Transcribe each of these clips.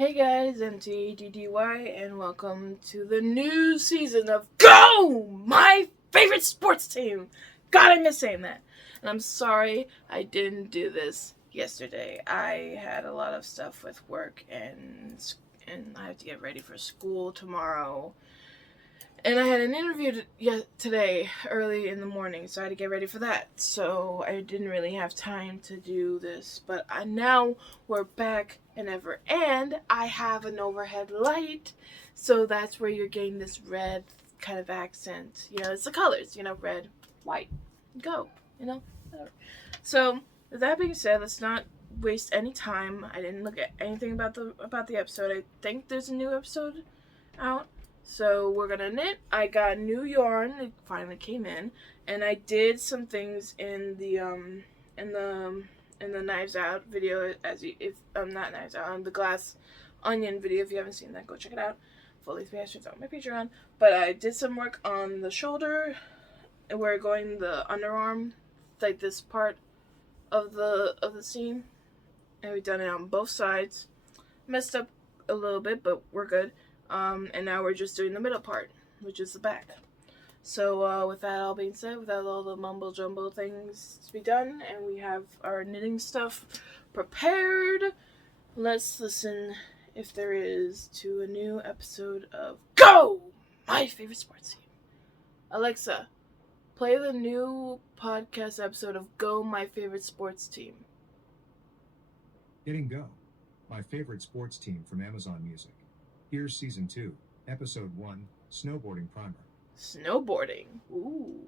Hey guys, M.A.D.D.Y, and welcome to the new season of Go! My favorite sports team! God, I miss saying that. And I'm sorry I didn't do this yesterday. I had a lot of stuff with work and I have to get ready for school tomorrow. And I had an interview today, early in the morning, so I had to get ready for that. So I didn't really have time to do this. But now we're back and ever. And I have an overhead light, so that's where you're getting this red kind of accent. You know, it's the colors, red, white, go, whatever. So, with that being said, let's not waste any time. I didn't look at anything about the episode. I think there's a new episode out. So we're gonna knit. I got new yarn. It finally came in, and I did some things in the Knives Out video. Not Knives Out, on the Glass Onion video. If you haven't seen that, go check it out. Fully passions on my Patreon. But I did some work on the shoulder, and we're going the underarm, like this part of the seam, and we've done it on both sides. Messed up a little bit, but we're good. And now we're just doing the middle part, which is the back. So with that all being said, without all the mumble jumble things to be done, and we have our knitting stuff prepared, let's listen, if there is, to a new episode of Go! My favorite sports team. Alexa, play the new podcast episode of Go! My favorite sports team. Hitting Go, my favorite sports team from Amazon Music. Here's Season 2, Episode 1, Snowboarding Primer. Snowboarding. Ooh.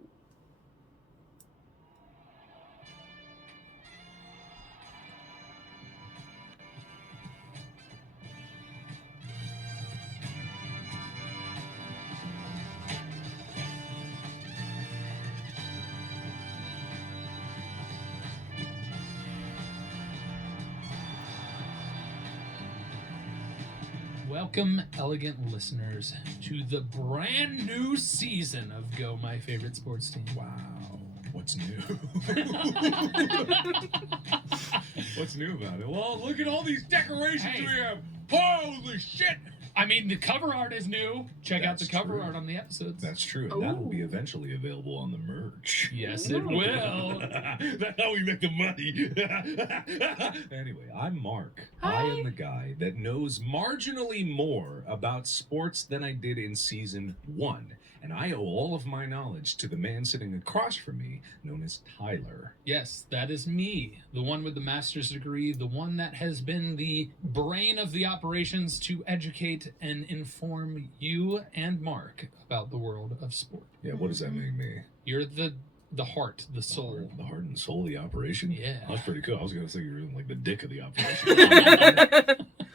Welcome, elegant listeners, to the brand new season of Go! My Favorite Sports Team. Wow. What's new? What's new about it? Well, look at all these decorations we have. Holy shit! I mean, the cover art is new. Check out the cover true. art on the episodes. That's true. And that will be eventually available on the merch. Yes, it will. That's how we make the money. Anyway, I'm Mark. Hi. I am the guy that knows marginally more about sports than I did in Season 1. And I owe all of my knowledge to the man sitting across from me, known as Tyler. Yes, that is me, the one with the master's degree, the one that has been the brain of the operations to educate and inform you and Mark about the world of sport. Yeah, what does that make me? You're the heart, the soul. The heart and soul of the operation? Yeah. That's pretty cool. I was going to say you're like the dick of the operation.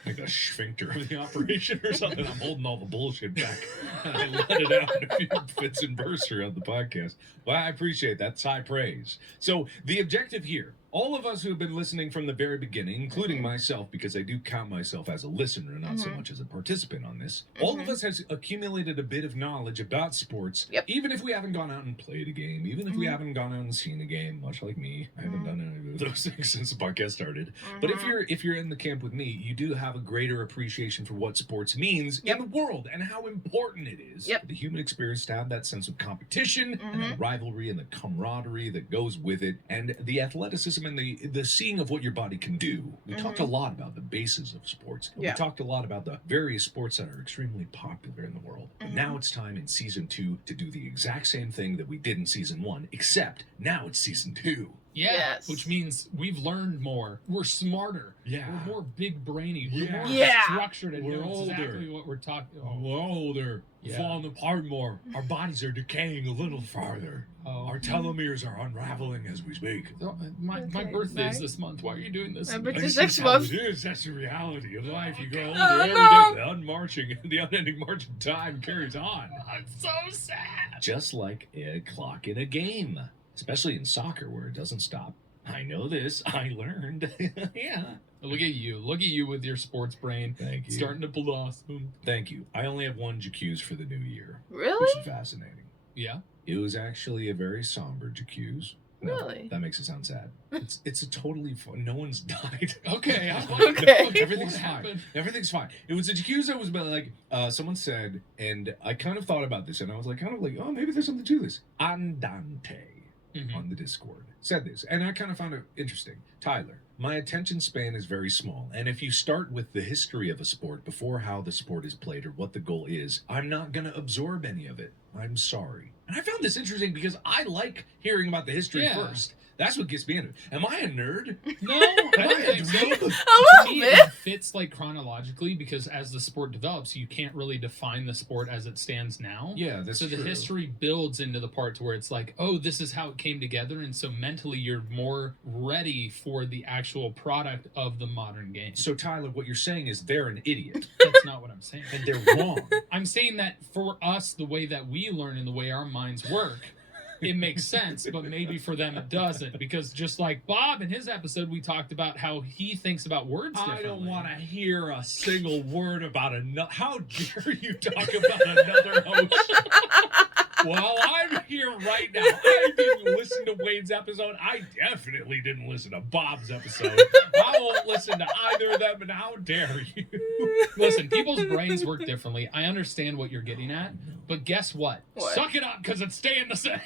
Like the sphincter of the operation or something. I'm holding all the bullshit back. And I let it out in a few fits and bursts throughout the podcast. Well, I appreciate that. It's high praise. So the objective here, all of us who have been listening from the very beginning, including myself, because I do count myself as a listener and not so much as a participant on this, all of us has accumulated a bit of knowledge about sports, even if we haven't gone out and played a game, even if we haven't gone out and seen a game, much like me. I haven't done any of those things since the podcast started. But if you're in the camp with me, you do have a greater appreciation for what sports means in the world and how important it is for the human experience to have that sense of competition and the rivalry and the camaraderie that goes with it, and the athleticism and the seeing of what your body can do. We talked a lot about the bases of sports. We talked a lot about the various sports that are extremely popular in the world. But now it's time in Season 2 to do the exact same thing that we did in Season 1, except now it's Season 2. Yeah, Yes. which means we've learned more. We're smarter. Yeah. We're more big brainy. We're more structured and We're know older. exactly what we're talking about. We're older, Yeah. falling apart more. Our bodies are decaying a little farther. Our telomeres are unraveling as we speak. So, my birthday is this month. Why are you doing this? My birthday's That's next how month. it is. That's the reality of life. You go older Oh, every no. day. The unending march of time carries on. I'm so sad. Just like a clock in a game, especially in soccer where it doesn't stop. I know this. I learned. Yeah. Look at you. Look at you with your sports brain. Thank you. Starting to blossom. Thank you. I only have one J'accuse for the new year. Really? Which is fascinating. Yeah. It was actually a very somber J'accuse. No, Really? that makes it sound sad. It's a totally fun. No one's died. Okay, I like Okay. that. Everything's What fine. happened? Everything's fine. It was a Yakuza that was about, like, someone said, and I kind of thought about this, and I was like, oh, maybe there's something to this. Andante on the Discord said this, and I kind of found it interesting. Tyler, my attention span is very small, and if you start with the history of a sport before how the sport is played or what the goal is, I'm not going to absorb any of it. I'm sorry. And I found this interesting because I like hearing about the history first. That's what gets me into it. Am I a nerd? No, I don't think so. A To little me, bit. it fits like chronologically because as the sport develops, you can't really define the sport as it stands now. Yeah, that's so true. the history builds into the part to where it's like, oh, this is how it came together, and so mentally you're more ready for the actual product of the modern game. So, Tyler, what you're saying is they're an idiot. That's not what I'm saying. And they're wrong. I'm saying that for us, the way that we learn and the way our minds work, it makes sense, but maybe for them it doesn't. Because just like Bob in his episode, we talked about how he thinks about words differently. I don't want to hear a single word about another. How dare you talk about another host? Well, I'm here right now. I didn't listen to Wade's episode. I definitely didn't listen to Bob's episode. I won't listen to either of them, and how dare you? Listen, people's brains work differently. I understand what you're getting at, but guess what? What? Suck it up, because it's staying the same.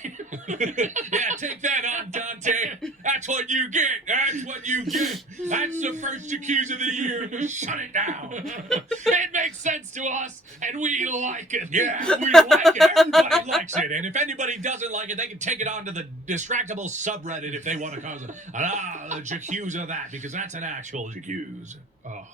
Yeah, take that on, Dante. That's what you get. That's what you get. That's the first Yakuza of the year. We shut it down. It makes sense to us, and we like it. Yeah, we like it. Everybody likes it. And if anybody doesn't like it, they can take it on to the Distractable subreddit if they want to cause it. The Yakuza that, because that's an actual Yakuza. Oh.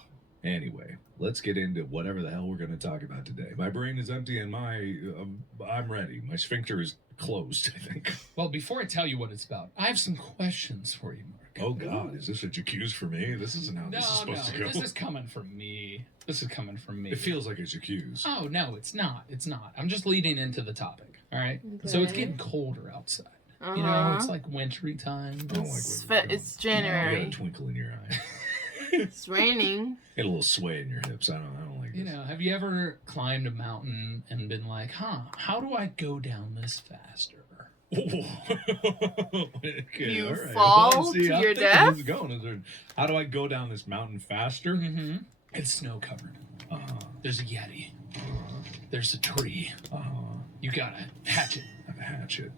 Anyway, let's get into whatever the hell we're going to talk about today. My brain is empty and I'm ready. My sphincter is closed, I think. Well, before I tell you what it's about, I have some questions for you, Mark. Oh, God, is this a Yakuza for me? This isn't how this is supposed to go. This is coming from me. It feels like a Yakuza. Oh, no, it's not. It's not. I'm just leading into the topic, all right? Okay. So it's getting colder outside. You know, it's like wintry time. I don't like It's, where we're going. it's You got January. a twinkle in your eye. It's raining. Get a little sway in your hips. I don't like You this. know, have you ever climbed a mountain and been like, how do I go down this faster? Okay, You all right. fall Well, see, to I'm your thinking death? this is going. How do I go down this mountain faster? Mm-hmm. It's snow covered. There's a Yeti. There's a tree. You got a hatchet. I have a hatchet.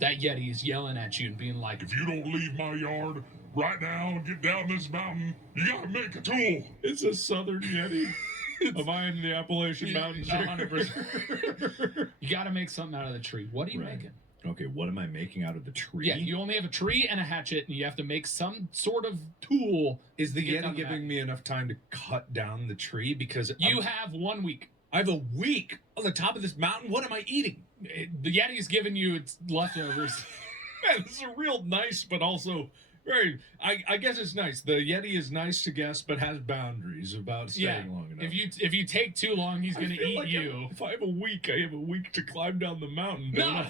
That Yeti is yelling at you and being like, If you don't leave my yard right now and get down this mountain, you gotta make a tool. It's a southern Yeti. Am I in the Appalachian Mountains? 100%. You got to make something out of the tree. What are you Right. making? Okay, what am I making out of the tree? Yeah, you only have a tree and a hatchet, and you have to make some sort of tool. Is the to get Yeti down the giving me enough time to cut down the tree? Because You have 1 week. I have a week on the top of this mountain. What am I eating? The Yeti's giving you its leftovers. Man, this is a real nice, but also very. I guess it's nice. The Yeti is nice to guests, but has boundaries about staying long enough. If you take too long, he's I going to feel eat like you. If I have a week, I have a week to climb down the mountain. No.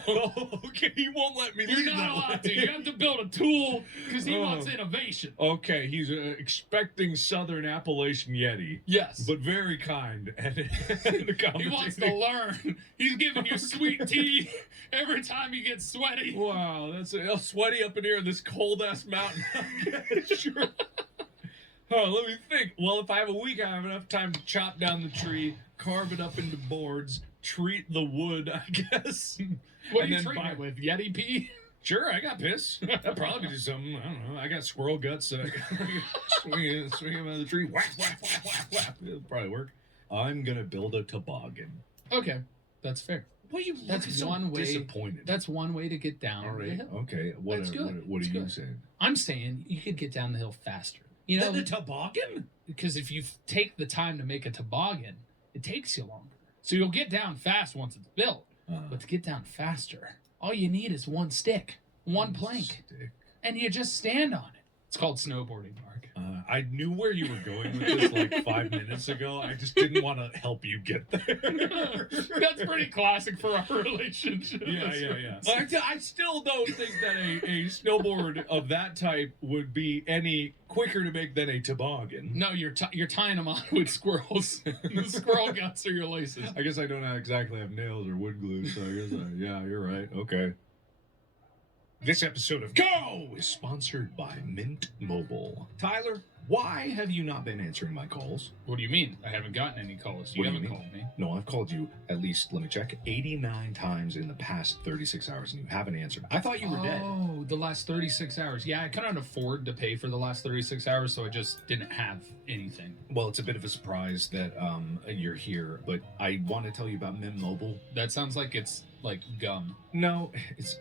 Okay, you won't let me You're leave not that allowed way. to. You have to build a tool because he Oh. wants innovation. Okay, he's expecting Southern Appalachian Yeti, Yes. but very kind and He wants to learn. He's giving you sweet tea every time he gets sweaty. Wow, that's sweaty up in here in this cold ass mountain. Sure. Oh, let me think. Well, if I have a week, I have enough time to chop down the tree, carve it up into boards, treat the wood, I guess. What are And you then treating buy- it with? Yeti pee? Sure, I got piss. That'd probably do something. I don't know. I got squirrel guts. So I can swing him out of the tree. Whap, whap, whap, whap, whap. It'll probably work. I'm going to build a toboggan. Okay, that's fair. What are you That's looking so one way- disappointed? That's one way to get down all the right. hill. Okay. What That's are, good. what are That's you good. saying? I'm saying you could get down the hill faster. You know, The toboggan? because if you take the time to make a toboggan, it takes you longer. So you'll get down fast once it's built. But to get down faster, all you need is one stick, one plank, Stick. and you just stand on it. It's called snowboarding, Mark. I knew where you were going with this like 5 minutes ago. I just didn't want to help you get there. That's pretty classic for our relationship. Yeah. I still don't think that a snowboard of that type would be any quicker to make than a toboggan. No, you're tying them on with squirrels. The squirrel guts are your laces. I guess I don't exactly have nails or wood glue, so I guess, yeah, you're right. Okay. This episode of Go is sponsored by Mint Mobile. Tyler, why have you not been answering my calls? What do you mean? I haven't gotten any calls. You What do you haven't mean? called me. No, I've called you at least, let me check, 89 times in the past 36 hours, and you haven't answered. I thought you were dead. Oh, the last 36 hours. Yeah, I couldn't afford to pay for the last 36 hours, so I just didn't have anything. Well, it's a bit of a surprise that you're here, but I want to tell you about Mint Mobile. That sounds like it's like gum. No, it's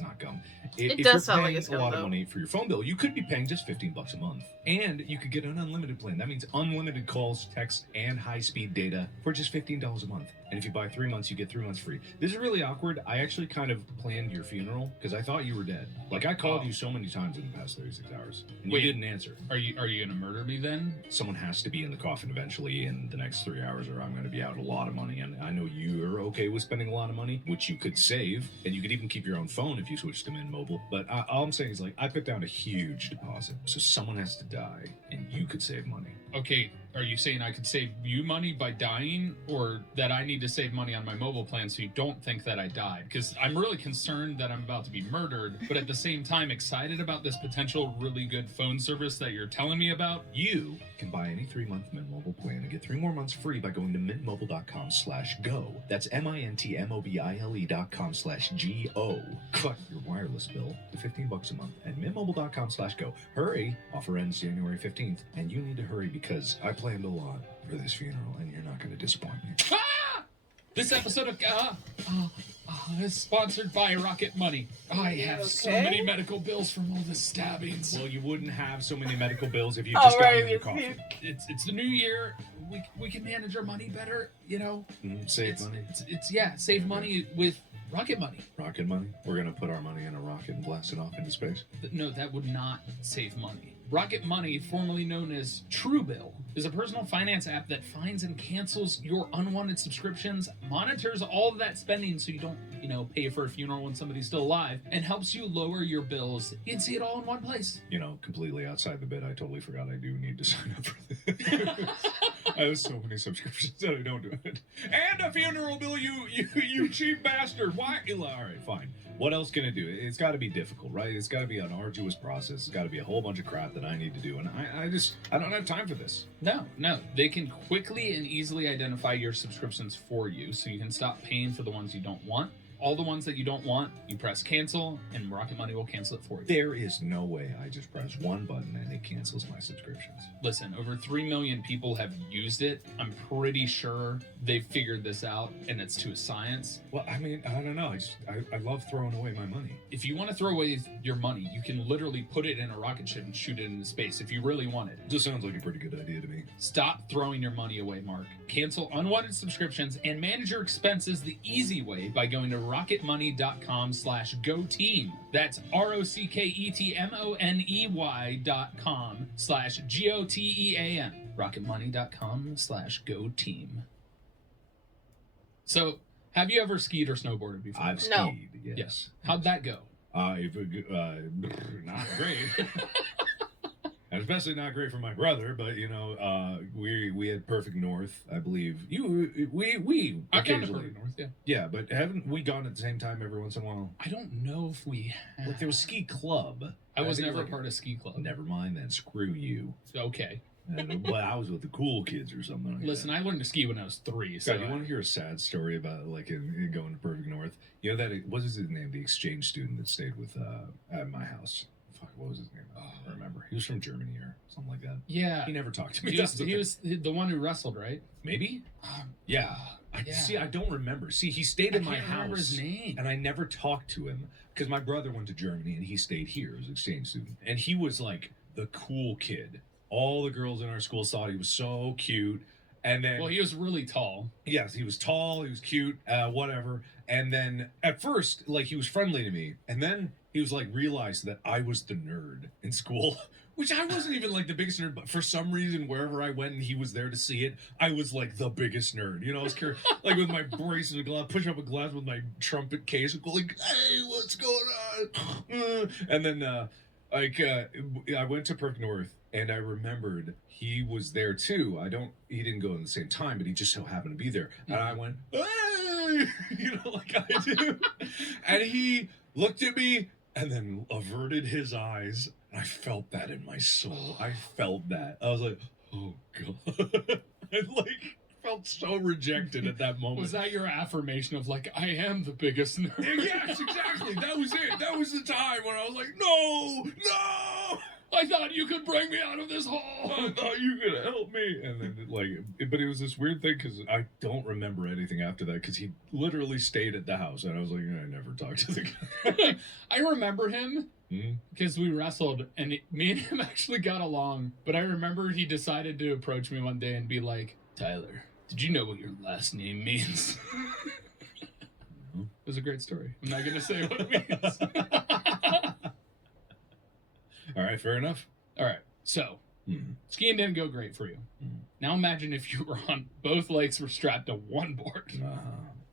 not gum. It If does you're sound like paying it's a gum, lot of though. money for your phone bill, you could be paying just $15 a month, and you could get an unlimited plan. That means unlimited calls, text, and high-speed data for just $15 a month. And if you buy 3 months, you get 3 months free. This is really awkward. I actually kind of planned your funeral because I thought you were dead. Like, I called you so many times in the past 36 hours, and Wait. you didn't answer. Are you gonna murder me then? Someone has to be in the coffin eventually in the next 3 hours, or I'm going to be out a lot of money. And I know you're okay with spending a lot of money, which you could save, and you could even keep your own phone if you switched to Mint Mobile. But all I'm saying is, like, I put down a huge deposit, so someone has to die, and you could save money. Okay, are you saying I could save you money by dying, or that I need to save money on my mobile plan so you don't think that I died? Because I'm really concerned that I'm about to be murdered, but at the same time excited about this potential really good phone service that you're telling me about. You can buy any 3-month Mint Mobile plan and get 3 more months free by going to mintmobile.com/go. That's mintmobile.com/go. Cut your wireless bill to $15 a month at mintmobile.com/go. Hurry! Offer ends January 15th, and you need to hurry because I planned a lot for this funeral, and you're not going to disappoint me. Ah! This episode of is sponsored by Rocket Money. I have so okay? many medical bills from all the stabbings. Well, you wouldn't have so many medical bills if you Oh, just got right, in the it's coffin. It's the new year. We can manage our money better, you know. Save money. Save money with Rocket Money. Rocket money. We're going to put our money in a rocket and blast it off into space. No, that would not save money. Rocket Money, formerly known as Truebill, is a personal finance app that finds and cancels your unwanted subscriptions, monitors all of that spending so you don't, pay for a funeral when somebody's still alive, and helps you lower your bills. You can see it all in one place. Completely outside the bit, I totally forgot I do need to sign up for this. I have so many subscriptions that I don't do it. And a funeral bill, you cheap bastard. Why? All right, fine. What else can I do? It's got to be difficult, right? It's got to be an arduous process. It's got to be a whole bunch of crap that I need to do. And I don't have time for this. No. They can quickly and easily identify your subscriptions for you so you can stop paying for the ones you don't want. All the ones that you don't want, you press cancel, and Rocket Money will cancel it for you. There is no way I just press one button and it cancels my subscriptions. Listen, over 3 million people have used it. I'm pretty sure they've figured this out, and it's to a science. Well, I mean, I don't know. I love throwing away my money. If you want to throw away your money, you can literally put it in a rocket ship and shoot it into space if you really want it. This sounds like a pretty good idea to me. Stop throwing your money away, Mark. Cancel unwanted subscriptions and manage your expenses the easy way by going to rocketmoney.com/GoTeam. That's ROCKETMONEY.com/GOTEAM. rocketmoney.com/GoTeam. So, have you ever skied or snowboarded before? I've skied, No. yes. How'd that go? Not great. And especially not great for my brother, but we had Perfect North, I believe. I've gone to occasionally. Perfect North, yeah. Yeah, but haven't we gone at the same time every once in a while? I don't know if we have. Like there was ski club. I was think it never like- part of ski club. Never mind then. Screw you. Okay. But I was with the cool kids or something. Like Listen, that. I learned to ski when I was 3. So God, you want to hear a sad story about in going to Perfect North? You know that what is his name? The exchange student that stayed with at my house. Fuck, what was his name? I don't remember. He was from Germany or something like that. Yeah. He never talked to me. He was the one who wrestled, right? Maybe. Yeah. Yeah. See, I don't remember. See, he stayed in my can't remember house, his name. and I never talked to him because my brother went to Germany and he stayed here as an exchange student, and he was like the cool kid. All the girls in our school thought he was so cute, and then Well, he was really tall. yes, he was tall, he was cute, whatever. And then at first, he was friendly to me, and then he was realized that I was the nerd in school. Which I wasn't even the biggest nerd, but for some reason, wherever I went and he was there to see it, I was the biggest nerd. I was with my bracelet, glass, pushing up a glass with my trumpet case, going hey, what's going on? And then I went to Perfect North, and I remembered he was there too. He didn't go at the same time, but he just so happened to be there, and I went hey, like I do, and he looked at me. and then averted his eyes. I felt that in my soul. I felt that. I was like, oh God. I felt so rejected at that moment. Was that your affirmation of like, I am the biggest nerd? Yes, exactly. That was it. That was the time when I was like, no. I thought you could bring me out of this hole. I thought you could help me. And then, but it was this weird thing because I don't remember anything after that because he literally stayed at the house. And I was like, I never talked to the guy. I remember him because we wrestled and me and him actually got along. But I remember he decided to approach me one day and be like, Tyler, did you know what your last name means? It was a great story. I'm not going to say what it means. All right, fair enough. All right, so skiing didn't go great for you. Now imagine if you were on both legs were strapped to one board.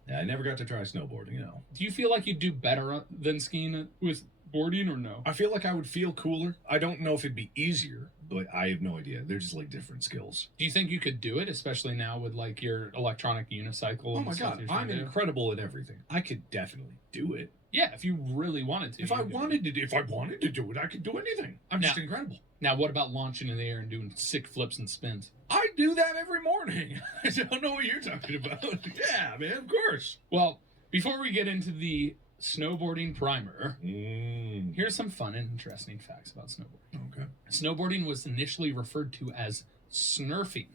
Yeah, I never got to try snowboarding, Do you feel like you'd do better than skiing with boarding or no? I feel like I would feel cooler. I don't know if it'd be easier, but I have no idea. They're just different skills. Do you think you could do it, especially now with your electronic unicycle? Oh my God, I'm incredible at everything. I could definitely do it. Yeah, if you really wanted to. If I wanted to do it, I could do anything. I'm just incredible. Now, what about launching in the air and doing sick flips and spins? I do that every morning. I don't know what you're talking about. Yeah, man, of course. Well, before we get into the snowboarding primer, here's some fun and interesting facts about snowboarding. Okay. Snowboarding was initially referred to as snurfing.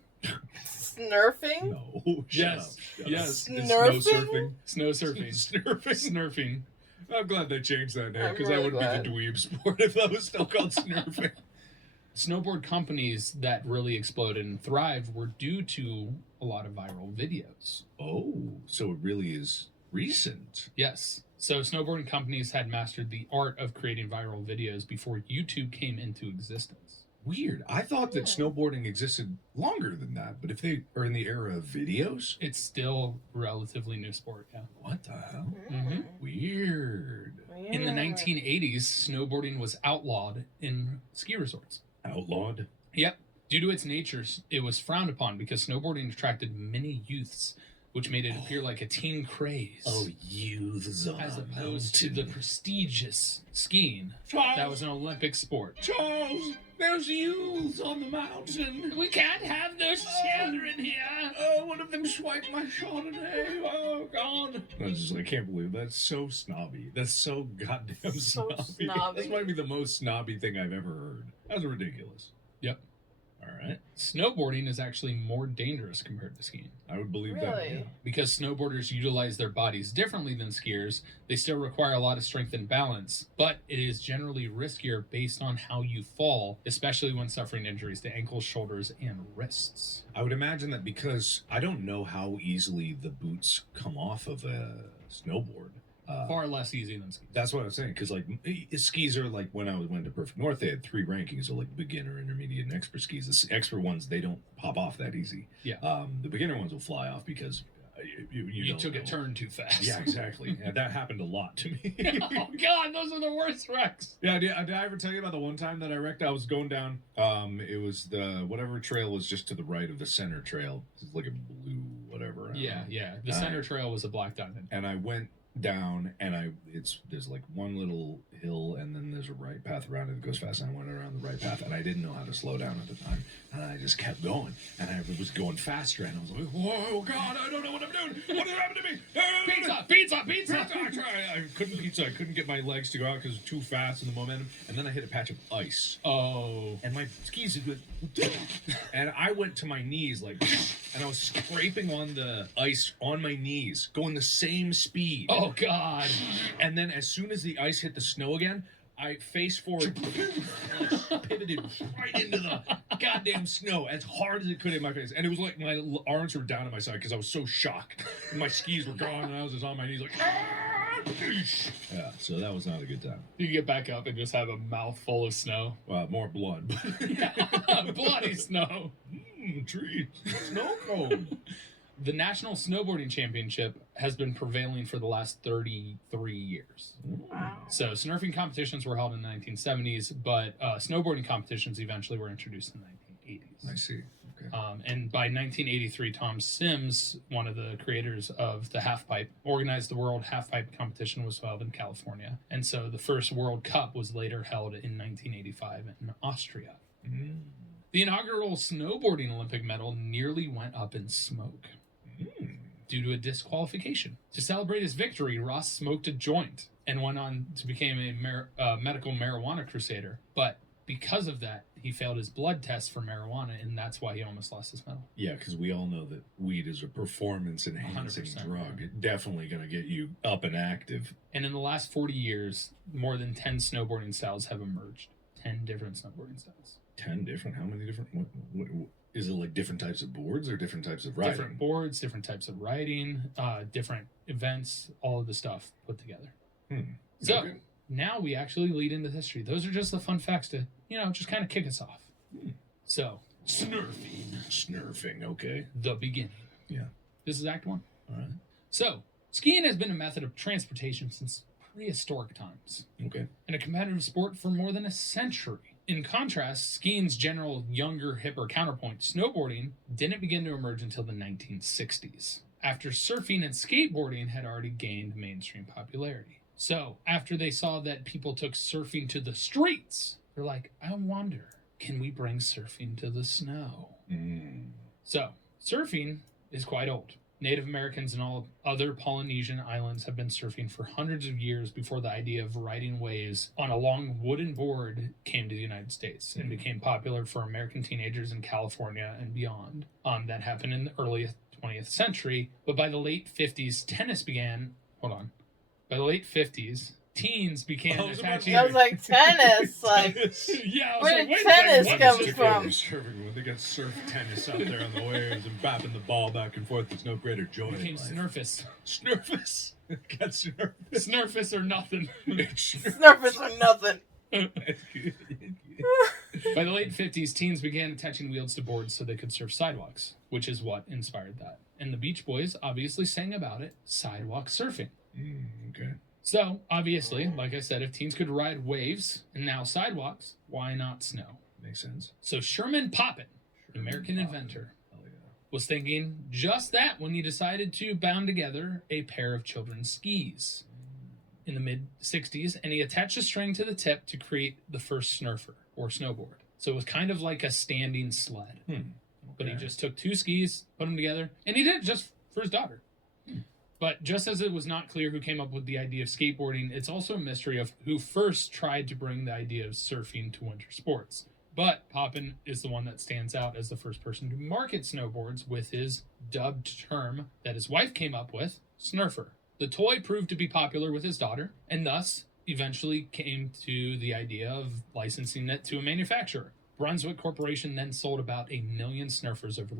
Snurfing? No. Yes. Yes. Snow surfing. Snow surfing. Snurfing. I'm glad they changed that name because really that would be the dweeb sport if that was still called snurfing. Snowboard companies that really exploded and thrived were due to a lot of viral videos. Oh, so it really is recent. Yes. So snowboarding companies had mastered the art of creating viral videos before YouTube came into existence. Weird. I thought that snowboarding existed longer than that, but if they are in the era of videos, it's still a relatively new sport, yeah. What the hell? Mm-hmm. Weird. Yeah. In the 1980s, snowboarding was outlawed in ski resorts. Outlawed? Yep. Due to its nature, it was frowned upon because snowboarding attracted many youths, which made it appear like a teen craze. Oh, youths on as opposed to the prestigious skiing. Charles, That was an Olympic sport. Charles, there's youths on the mountain. We can't have those children here. Oh, one of them swiped my Chardonnay. Oh, God. I was just like, I can't believe that's so snobby. That's so goddamn So snobby. snobby. This might be the most snobby thing I've ever heard. That's ridiculous. Yep. All right. Snowboarding is actually more dangerous compared to skiing. I would believe that. Really? Yeah. Because snowboarders utilize their bodies differently than skiers, they still require a lot of strength and balance, but it is generally riskier based on how you fall, especially when suffering injuries to ankles, shoulders, and wrists. I would imagine that because I don't know how easily the boots come off of a snowboard. Far less easy than skis. That's what I was saying, because skis are when I went to Perfect North, they had 3 rankings of beginner, intermediate, and expert skis. The expert ones, they don't pop off that easy. Yeah. The beginner ones will fly off because you took know. a turn too fast. Yeah, exactly. Yeah, that happened a lot to me. Oh God, those are the worst wrecks. Yeah, did I ever tell you about the one time that I wrecked? I was going down. It was the whatever trail was just to the right of the center trail. It's like a blue whatever. I don't know. Yeah. The center trail was a black diamond. And I went down, and there's one little hill, and then there's a right path around it that goes fast, and I went around the right path, and I didn't know how to slow down at the time, and I just kept going, and I was going faster, and I was like, whoa, God, I don't know what I'm doing. What happened to me? Pizza! I couldn't get my legs to go out because it was too fast in the momentum, and then I hit a patch of ice. Oh. And my skis went, and I went to my knees and I was scraping on the ice on my knees, going the same speed. Oh God. And then as soon as the ice hit the snow again, I face forward, pivoted right into the goddamn snow as hard as it could in my face. And it was like my arms were down at my side because I was so shocked. And my skis were gone, and I was just on my knees yeah, so that was not a good time. You get back up and just have a mouth full of snow. Well, more blood. Bloody snow. Trees. Snow cone. The National Snowboarding Championship has been prevailing for the last 33 years. Wow. So snurfing competitions were held in the 1970s, but snowboarding competitions eventually were introduced in the 1980s. I see. Okay. And by 1983, Tom Sims, one of the creators of the half pipe, organized the World Half Pipe Competition, was held in California. And so the first World Cup was later held in 1985 in Austria. Mm. The inaugural snowboarding Olympic medal nearly went up in smoke due to a disqualification. To celebrate his victory, Ross smoked a joint and went on to become a medical marijuana crusader. But because of that, he failed his blood test for marijuana, and that's why he almost lost his medal. Yeah, because we all know that weed is a performance-enhancing 100%, drug. yeah. It's definitely going to get you up and active. And in the last 40 years, more than 10 snowboarding styles have emerged. 10 different snowboarding styles. 10 different? How many different? What, is it like different types of boards or different types of riding? Different boards, different types of riding, different events, all of the stuff put together. So Okay. now we actually lead into history. Those are just the fun facts to, just kind of kick us off. So, Snurfing, okay. the beginning. Yeah. This is Act 1. All right. So, skiing has been a method of transportation since prehistoric times Okay. and a competitive sport for more than a century. In contrast, skiing's general younger, hipper counterpoint, snowboarding, didn't begin to emerge until the 1960s, after surfing and skateboarding had already gained mainstream popularity. So, after they saw that people took surfing to the streets, they're like, I wonder, can we bring surfing to the snow? So, surfing is quite old. Native Americans and all other Polynesian islands have been surfing for hundreds of years before the idea of riding waves on a long wooden board came to the United States and became popular for American teenagers in California and beyond. That happened in the early 20th century, but by the late 50s, tennis began. Hold on. By the late 50s, teens began attaching. I was like, tennis. Like, Yeah, I was where like, did wait a tennis second, come what is from? Surfing, when they got surf tennis out there on the waves and bapping the ball back and forth, there's no greater joy it? in Became life. Snurfus. Snurfus. Got Snurfus. Snurfus or nothing. Snurfers for nothing. By the late 50s, teens began attaching wheels to boards so they could surf sidewalks, which is what inspired that. And the Beach Boys obviously sang about it, sidewalk surfing. Okay. So, obviously, like I said, if teens could ride waves and now sidewalks, why not snow? Makes sense. So Sherman Poppin, the American inventor, Hell yeah. was thinking just that when he decided to bound together a pair of children's skis in the mid-60s, and he attached a string to the tip to create the first snurfer, or snowboard. So it was kind of like a standing sled. But he just took two skis, put them together, and he did it just for his daughter. But just as it was not clear who came up with the idea of skateboarding, it's also a mystery of who first tried to bring the idea of surfing to winter sports. But Poppin is the one that stands out as the first person to market snowboards with his dubbed term that his wife came up with, snurfer. The toy proved to be popular with his daughter, and thus eventually came to the idea of licensing it to a manufacturer. Brunswick Corporation then sold about 1 million snurfers over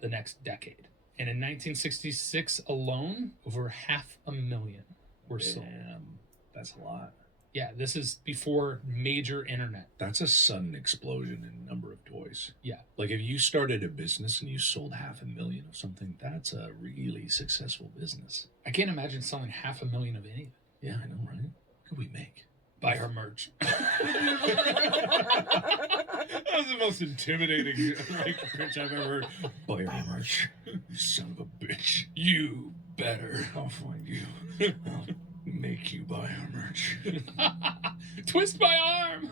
the next decade. And in 1966 alone, over 500,000 were sold. Damn. That's a lot. Yeah, this is before major internet. That's a sudden explosion in number of toys. Yeah. Like if you started a business and you sold 500,000 of something, that's a really successful business. I can't imagine selling 500,000 of anything. Yeah, I know, right? What could we make? Buy our merch. That was the most intimidating pitch I've ever heard. Buy our merch. You son of a bitch. You better. I'll find you. I'll make you buy our merch. Twist my arm.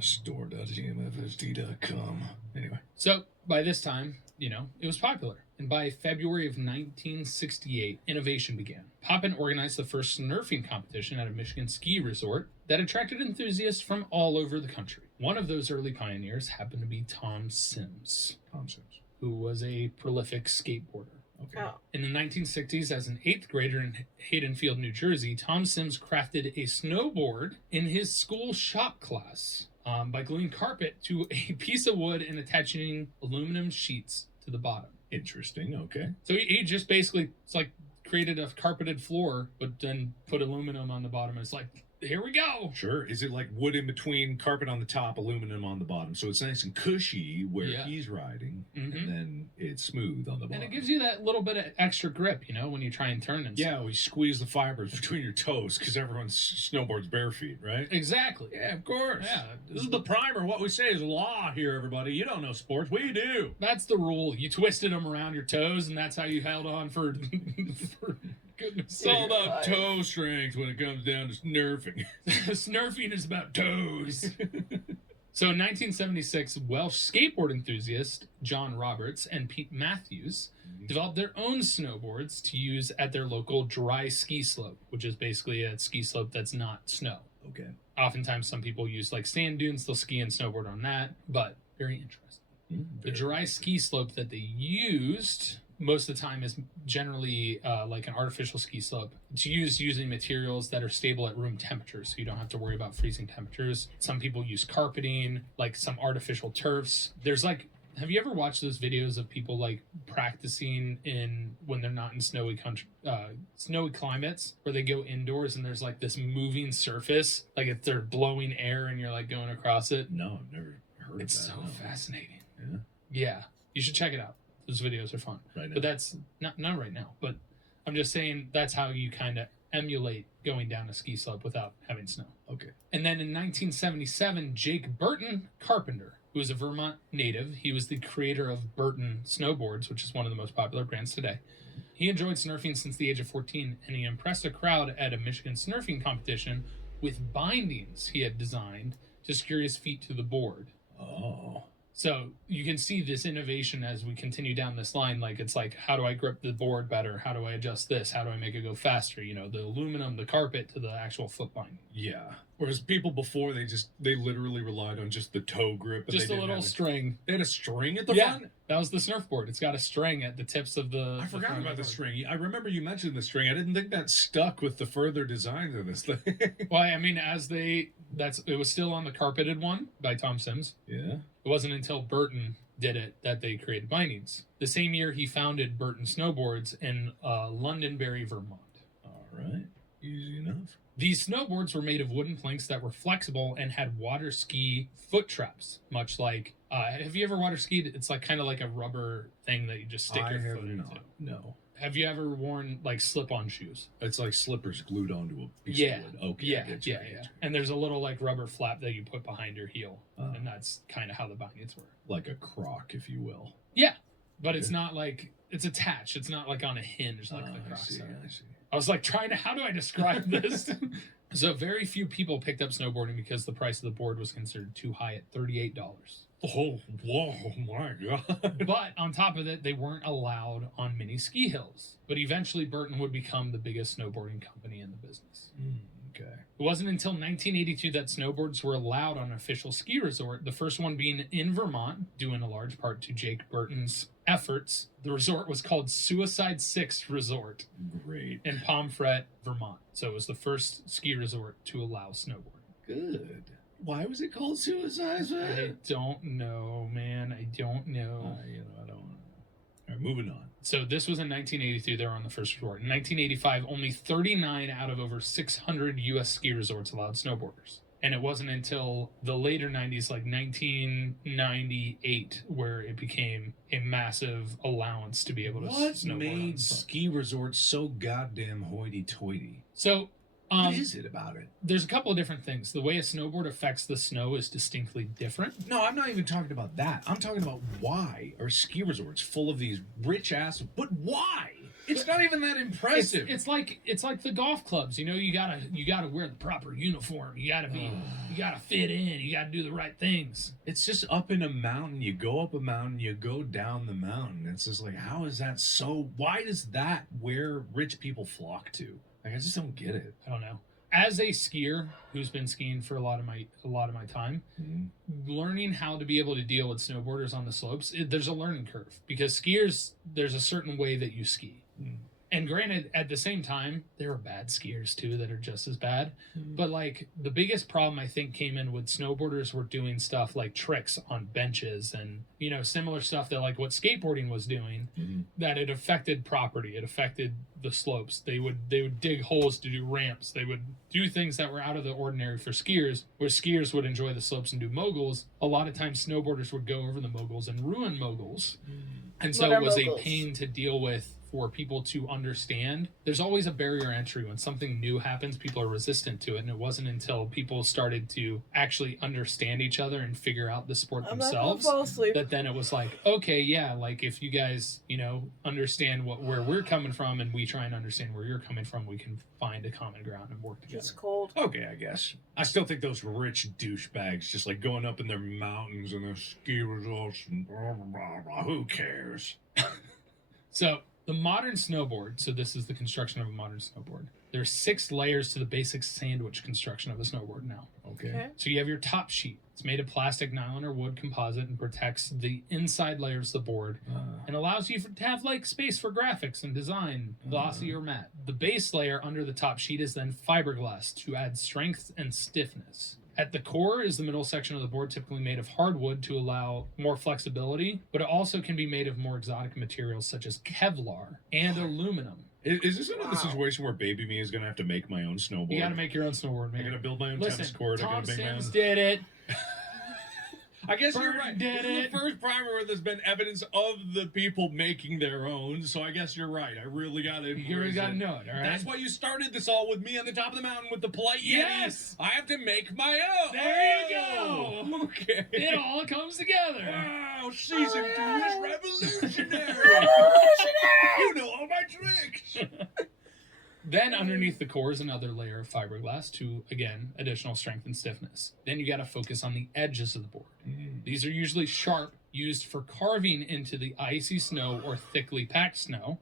Store.gmfsd.com. Anyway. So by this time, it was popular. And by February of 1968, innovation began. Poppin organized the first snurfing competition at a Michigan ski resort that attracted enthusiasts from all over the country. One of those early pioneers happened to be Tom Sims, who was a prolific skateboarder. Okay. Oh. In the 1960s, as an 8th grader in Haydenfield, New Jersey, Tom Sims crafted a snowboard in his school shop class by gluing carpet to a piece of wood and attaching aluminum sheets to the bottom. Interesting. Okay. So he just basically, created a carpeted floor, but then put aluminum on the bottom. It's like, here we go. Sure. Is it like wood in between, carpet on the top, aluminum on the bottom? So it's nice and cushy where he's riding, and then it's smooth on the bottom. And it gives you that little bit of extra grip, when you try and turn and stuff. We squeeze the fibers between your toes because everyone snowboards bare feet, right? Exactly. Yeah, of course. Yeah. This is the primer. What we say is law here, everybody. You don't know sports. We do. That's the rule. You twisted them around your toes, and that's how you held on for goodness. It's all about toe strength when it comes down to snurfing. Snurfing is about toes. So in 1976, Welsh skateboard enthusiast John Roberts and Pete Matthews developed their own snowboards to use at their local dry ski slope, which is basically a ski slope that's not snow. Okay. Oftentimes some people use like sand dunes, they'll ski and snowboard on that, but very interesting. The dry ski slope that they used most of the time is generally like an artificial ski slope. It's used using materials that are stable at room temperature, so you don't have to worry about freezing temperatures. Some people use carpeting, like some artificial turfs. There's like, have you ever watched those videos of people like practicing when they're not in snowy climates, where they go indoors and there's like this moving surface, like if they're blowing air and you're like going across it? No, I've never heard of that. It's so fascinating. Yeah. Yeah, you should check it out. Those videos are fun. Right now. But that's not right now. But I'm just saying that's how you kind of emulate going down a ski slope without having snow. Okay. And then in 1977, Jake Burton Carpenter, who is a Vermont native, he was the creator of Burton Snowboards, which is one of the most popular brands today. He enjoyed snurfing since the age of 14, and he impressed a crowd at a Michigan snurfing competition with bindings he had designed to secure his feet to the board. Oh. So you can see this innovation as we continue down this line. Like, it's like, how do I grip the board better? How do I adjust this? How do I make it go faster? The aluminum, the carpet, to the actual foot binding. Yeah. Whereas people before, they literally relied on just the toe grip. Just a little string. They had a string at the Yeah, front? that was the surfboard. It's got a string at the tips of the... I forgot about the string. I remember you mentioned the string. I didn't think that stuck with the further designs of this thing. Well, I mean, it was still on the carpeted one by Tom Sims. Yeah. It wasn't until Burton did it that they created bindings. The same year he founded Burton Snowboards in Londonderry, Vermont. All right. Easy enough. These snowboards were made of wooden planks that were flexible and had water ski foot traps, much like, have you ever water skied? It's like kind of like a rubber thing that you just stick your foot into. No. Have you ever worn like slip-on shoes? It's like slippers glued onto a piece of wood. Okay. Yeah. And there's a little like rubber flap that you put behind your heel, and that's kind of how the bindings work. Like a croc, if you will. Yeah, but it's not like it's attached. It's not like on a hinge like the Crocs. I see. I was like how do I describe this? So very few people picked up snowboarding because the price of the board was considered too high at $38. Oh, whoa, my God. But on top of it, they weren't allowed on many ski hills. But eventually, Burton would become the biggest snowboarding company in the business. Okay. It wasn't until 1982 that snowboards were allowed on an official ski resort, the first one being in Vermont, due in a large part to Jake Burton's efforts. The resort was called Suicide Six Resort. Great. In Pomfret, Vermont. So it was the first ski resort to allow snowboarding. Good. Why was it called Suicide Six? I don't know, man. I don't know. I don't know. All right, moving on. So this was in 1982. They were on the first resort. In 1985, only 39 out of over 600 U.S. ski resorts allowed snowboarders. And it wasn't until the later 90s, like 1998, where it became a massive allowance to be able to snowboard. What made ski resorts so goddamn hoity-toity? So... what is it about it? There's a couple of different things. The way a snowboard affects the snow is distinctly different. No, I'm not even talking about that. I'm talking about why are ski resorts full of these rich ass... But why? It's not even that impressive. It's like the golf clubs. You gotta wear the proper uniform. You gotta fit in. You gotta do the right things. It's just up in a mountain. You go up a mountain. You go down the mountain. It's just like, how is that so? Why is that where rich people flock to? Like, I just don't get it. I don't know. As a skier who's been skiing for a lot of my time, learning how to be able to deal with snowboarders on the slopes, there's a learning curve, because skiers, there's a certain way that you ski. And granted, at the same time, there are bad skiers too that are just as bad. But like the biggest problem I think came in with snowboarders were doing stuff like tricks on benches and, you know, similar stuff that like what skateboarding was doing, that it affected property. It affected the slopes. They would dig holes to do ramps. They would do things that were out of the ordinary for skiers, where skiers would enjoy the slopes and do moguls. A lot of times snowboarders would go over the moguls and ruin moguls. And so it was moguls? a pain to deal with for people to understand. There's always a barrier entry. When something new happens, people are resistant to it. And it wasn't until people started to actually understand each other and figure out the sport I'm not gonna themselves fall asleep. that then it was like, okay, yeah, like if you guys, you know, understand where we're coming from and we try and understand where you're coming from, we can find a common ground and work together. It's cold. Okay, I guess. I still think those rich douchebags just like going up in their mountains and their ski resorts and blah, blah, blah, blah. Who cares? So the modern snowboard, so this is the construction of a modern snowboard. There's 6 layers to the basic sandwich construction of a snowboard now. Okay. So you have your top sheet. It's made of plastic, nylon, or wood composite and protects the inside layers of the board and allows you to have like space for graphics and design, glossy or matte. The base layer under the top sheet is then fiberglass to add strength and stiffness. At the core is the middle section of the board, typically made of hardwood to allow more flexibility, but it also can be made of more exotic materials such as Kevlar and aluminum. Is this another situation where Baby Me is going to have to make my own snowboard? You got to make your own snowboard, I man. got to build my own Listen, tennis court. I Tom got to make my Sims own. did it. I guess you're Bert right. did This is it. the first primer where there's been evidence of the people making their own, so I guess you're right. I really got to. You really got to know it, all right? That's why you started this all with me on the top of the mountain with the polite Yeti. Yes! I have to make my own. There you go. Okay. It all comes together. Wow, season 2 is revolutionary. You know all my tricks. Then underneath the core is another layer of fiberglass to, again, additional strength and stiffness. Then you got to focus on the edges of the board. These are usually sharp, used for carving into the icy snow or thickly packed snow.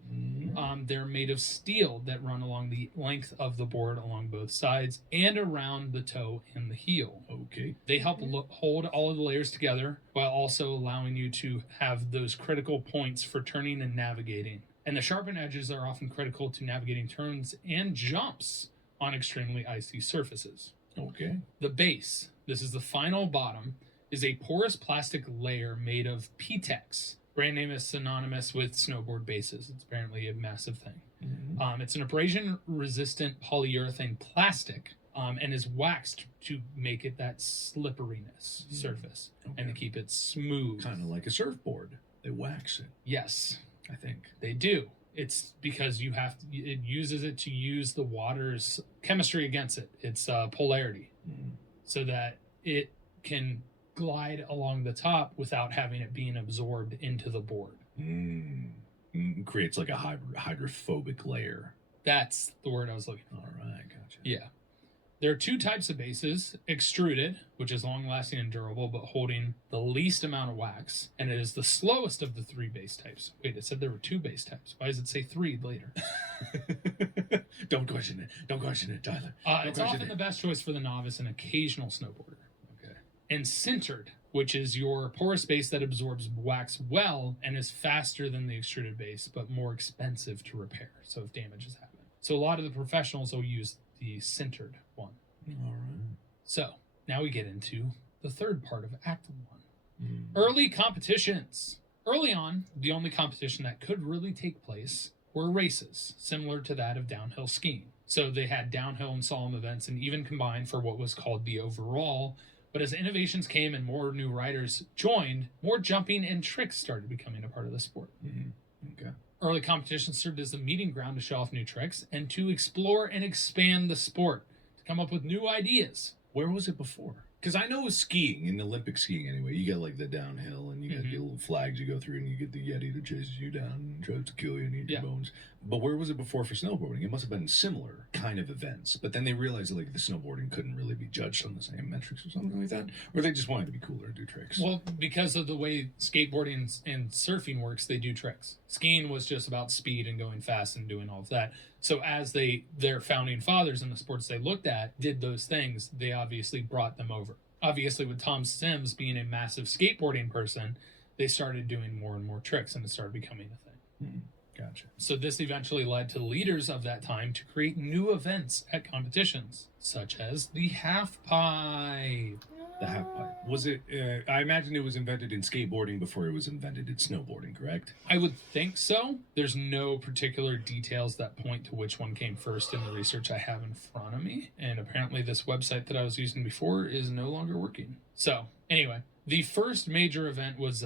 They're made of steel that run along the length of the board along both sides and around the toe and the heel. Okay. They help hold all of the layers together while also allowing you to have those critical points for turning and navigating. And the sharpened edges are often critical to navigating turns and jumps on extremely icy surfaces. Okay. The base, this is the final bottom, is a porous plastic layer made of P-Tex. Brand name is synonymous with snowboard bases. It's apparently a massive thing. It's an abrasion-resistant polyurethane plastic and is waxed to make it that slipperiness surface and to keep it smooth. Kind of like a surfboard. They wax it, Yes, I think. they do. It's because it uses it to use the water's chemistry against it. It's polarity, so that it can glide along the top without having it being absorbed into the board. Creates like a hydrophobic layer. That's the word I was looking for. All right, gotcha. Yeah. There are 2 types of bases: extruded, which is long-lasting and durable, but holding the least amount of wax, and it is the slowest of the 3 base types. Wait, it said there were 2 base types. Why does it say 3 later? Don't question it. Don't question it, Tyler. It's often the best choice for the novice and occasional snowboarder. Okay. And sintered, which is your porous base that absorbs wax well and is faster than the extruded base, but more expensive to repair, so if damages happen. So a lot of the professionals will use the sintered one. All right. So now we get into the third part of Act 1. Early competitions. Early on, the only competition that could really take place were races, similar to that of downhill skiing. So they had downhill and slalom events and even combined for what was called the overall. But as innovations came and more new riders joined, more jumping and tricks started becoming a part of the sport. Okay. Early competitions served as a meeting ground to show off new tricks and to explore and expand the sport, to come up with new ideas. Where was it before? Because I know with skiing, in Olympic skiing anyway, you got like the downhill and you got the little flags you go through and you get the Yeti that chases you down and tries to kill you and eat your bones. But where was it before for snowboarding? It must have been similar kind of events. But then they realized that like the snowboarding couldn't really be judged on the same metrics or something like that. Or they just wanted to be cooler and do tricks. Well, because of the way skateboarding and surfing works, they do tricks. Skiing was just about speed and going fast and doing all of that. So as their founding fathers in the sports they looked at did those things, they obviously brought them over. Obviously, with Tom Sims being a massive skateboarding person, they started doing more and more tricks and it started becoming a thing. Gotcha. So this eventually led to leaders of that time to create new events at competitions, such as the half pipe. The half pipe. Was it? I imagine it was invented in skateboarding before it was invented in snowboarding, correct? I would think so. There's no particular details that point to which one came first in the research I have in front of me. And apparently this website that I was using before is no longer working. So, anyway, the first major event was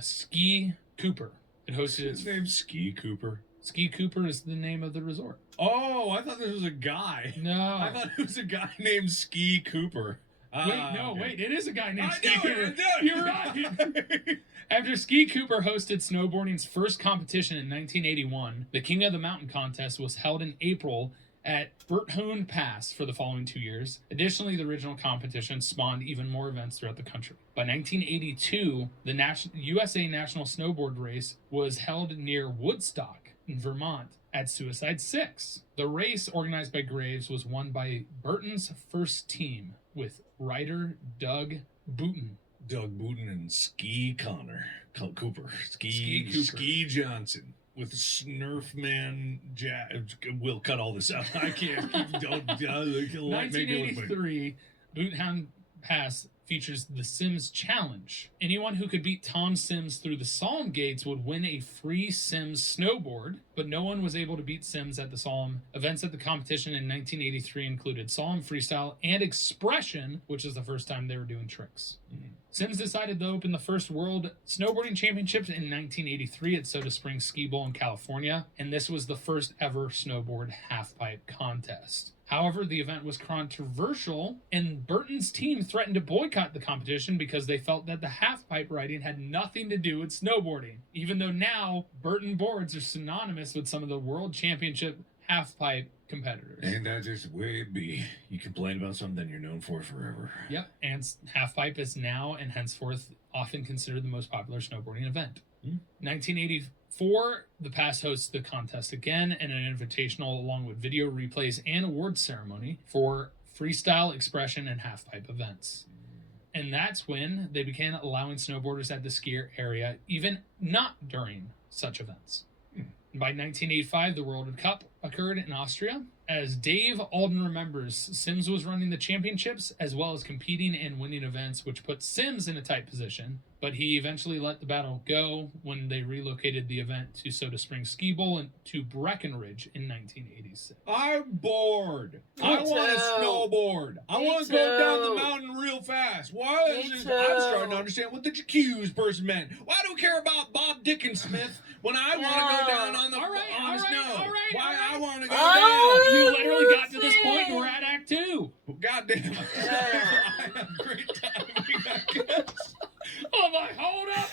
Ski Cooper. It hosted His name's Ski Cooper. Ski Cooper is the name of the resort. Oh, I thought this was a guy. No. I thought it was a guy named Ski Cooper. Wait, it is a guy named I Ski know, Cooper. I know. You're right. After Ski Cooper hosted snowboarding's first competition in 1981, the King of the Mountain contest was held in April at Berthoon Pass for the following 2 years. Additionally, the original competition spawned even more events throughout the country. By 1982, the USA National Snowboard Race was held near Woodstock in Vermont at Suicide 6. The race, organized by Graves, was won by Burton's first team with rider Doug Booten. Doug Booten and Ski Cooper. Ski Cooper. Ski Johnson. With Snurfman we'll cut all this out. I can't. Don't. Make it look like 1983, Boothound Pass features the Sims Challenge. Anyone who could beat Tom Sims through the Solemn Gates would win a free Sims snowboard, but no one was able to beat Sims at the Solemn. Events at the competition in 1983 included Solemn Freestyle and Expression, which is the first time they were doing tricks. Sims decided to open the first World Snowboarding Championships in 1983 at Soda Springs Ski Bowl in California, and this was the first ever snowboard halfpipe contest. However, the event was controversial, and Burton's team threatened to boycott the competition because they felt that the halfpipe riding had nothing to do with snowboarding, even though now Burton boards are synonymous with some of the World Championship halfpipe competitors. And that is way be. You complain about something you're known for forever. Yep, and halfpipe is now and henceforth often considered the most popular snowboarding event. 1984, the Pass hosts the contest again and an invitational along with video replays and awards ceremony for freestyle, expression, and halfpipe events. And that's when they began allowing snowboarders at the ski area, even not during such events. By 1985, the World Cup occurred in Austria. As Dave Alden remembers, Sims was running the championships as well as competing and winning events, which put Sims in a tight position. But he eventually let the battle go when they relocated the event to Soda Springs Ski Bowl and to Breckenridge in 1986. I'm bored. Me I want to too. snowboard. I Me want to go down the too. mountain real fast. Why is Me this? too. I'm starting to understand what the accused person meant. Why do I care about Bob Dickensmith when I want to go down on the snow? Why I want to go Oh, You literally got to this point listen. and we're at Act 2. down? Goddamn. I have great timing, I guess. Oh my, hold up,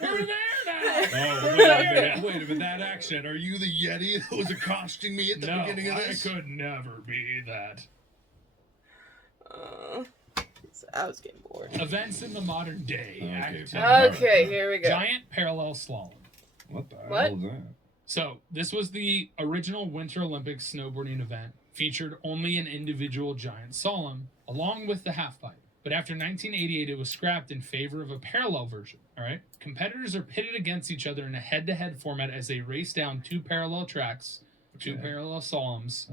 we're there now. Oh, wait a minute. That accent. Are you the Yeti that was accosting me at the No, beginning of I this? could never be that. I was getting bored. Events in the modern day. Okay, Act fine. 2. Okay, here we go. Giant parallel slalom. What the What? hell is that? So, this was the original Winter Olympics snowboarding event, featured only an individual giant slalom, along with the halfpipe. But after 1988, it was scrapped in favor of a parallel version. All right? Competitors are pitted against each other in a head-to-head format as they race down two parallel tracks, two Okay. parallel slaloms,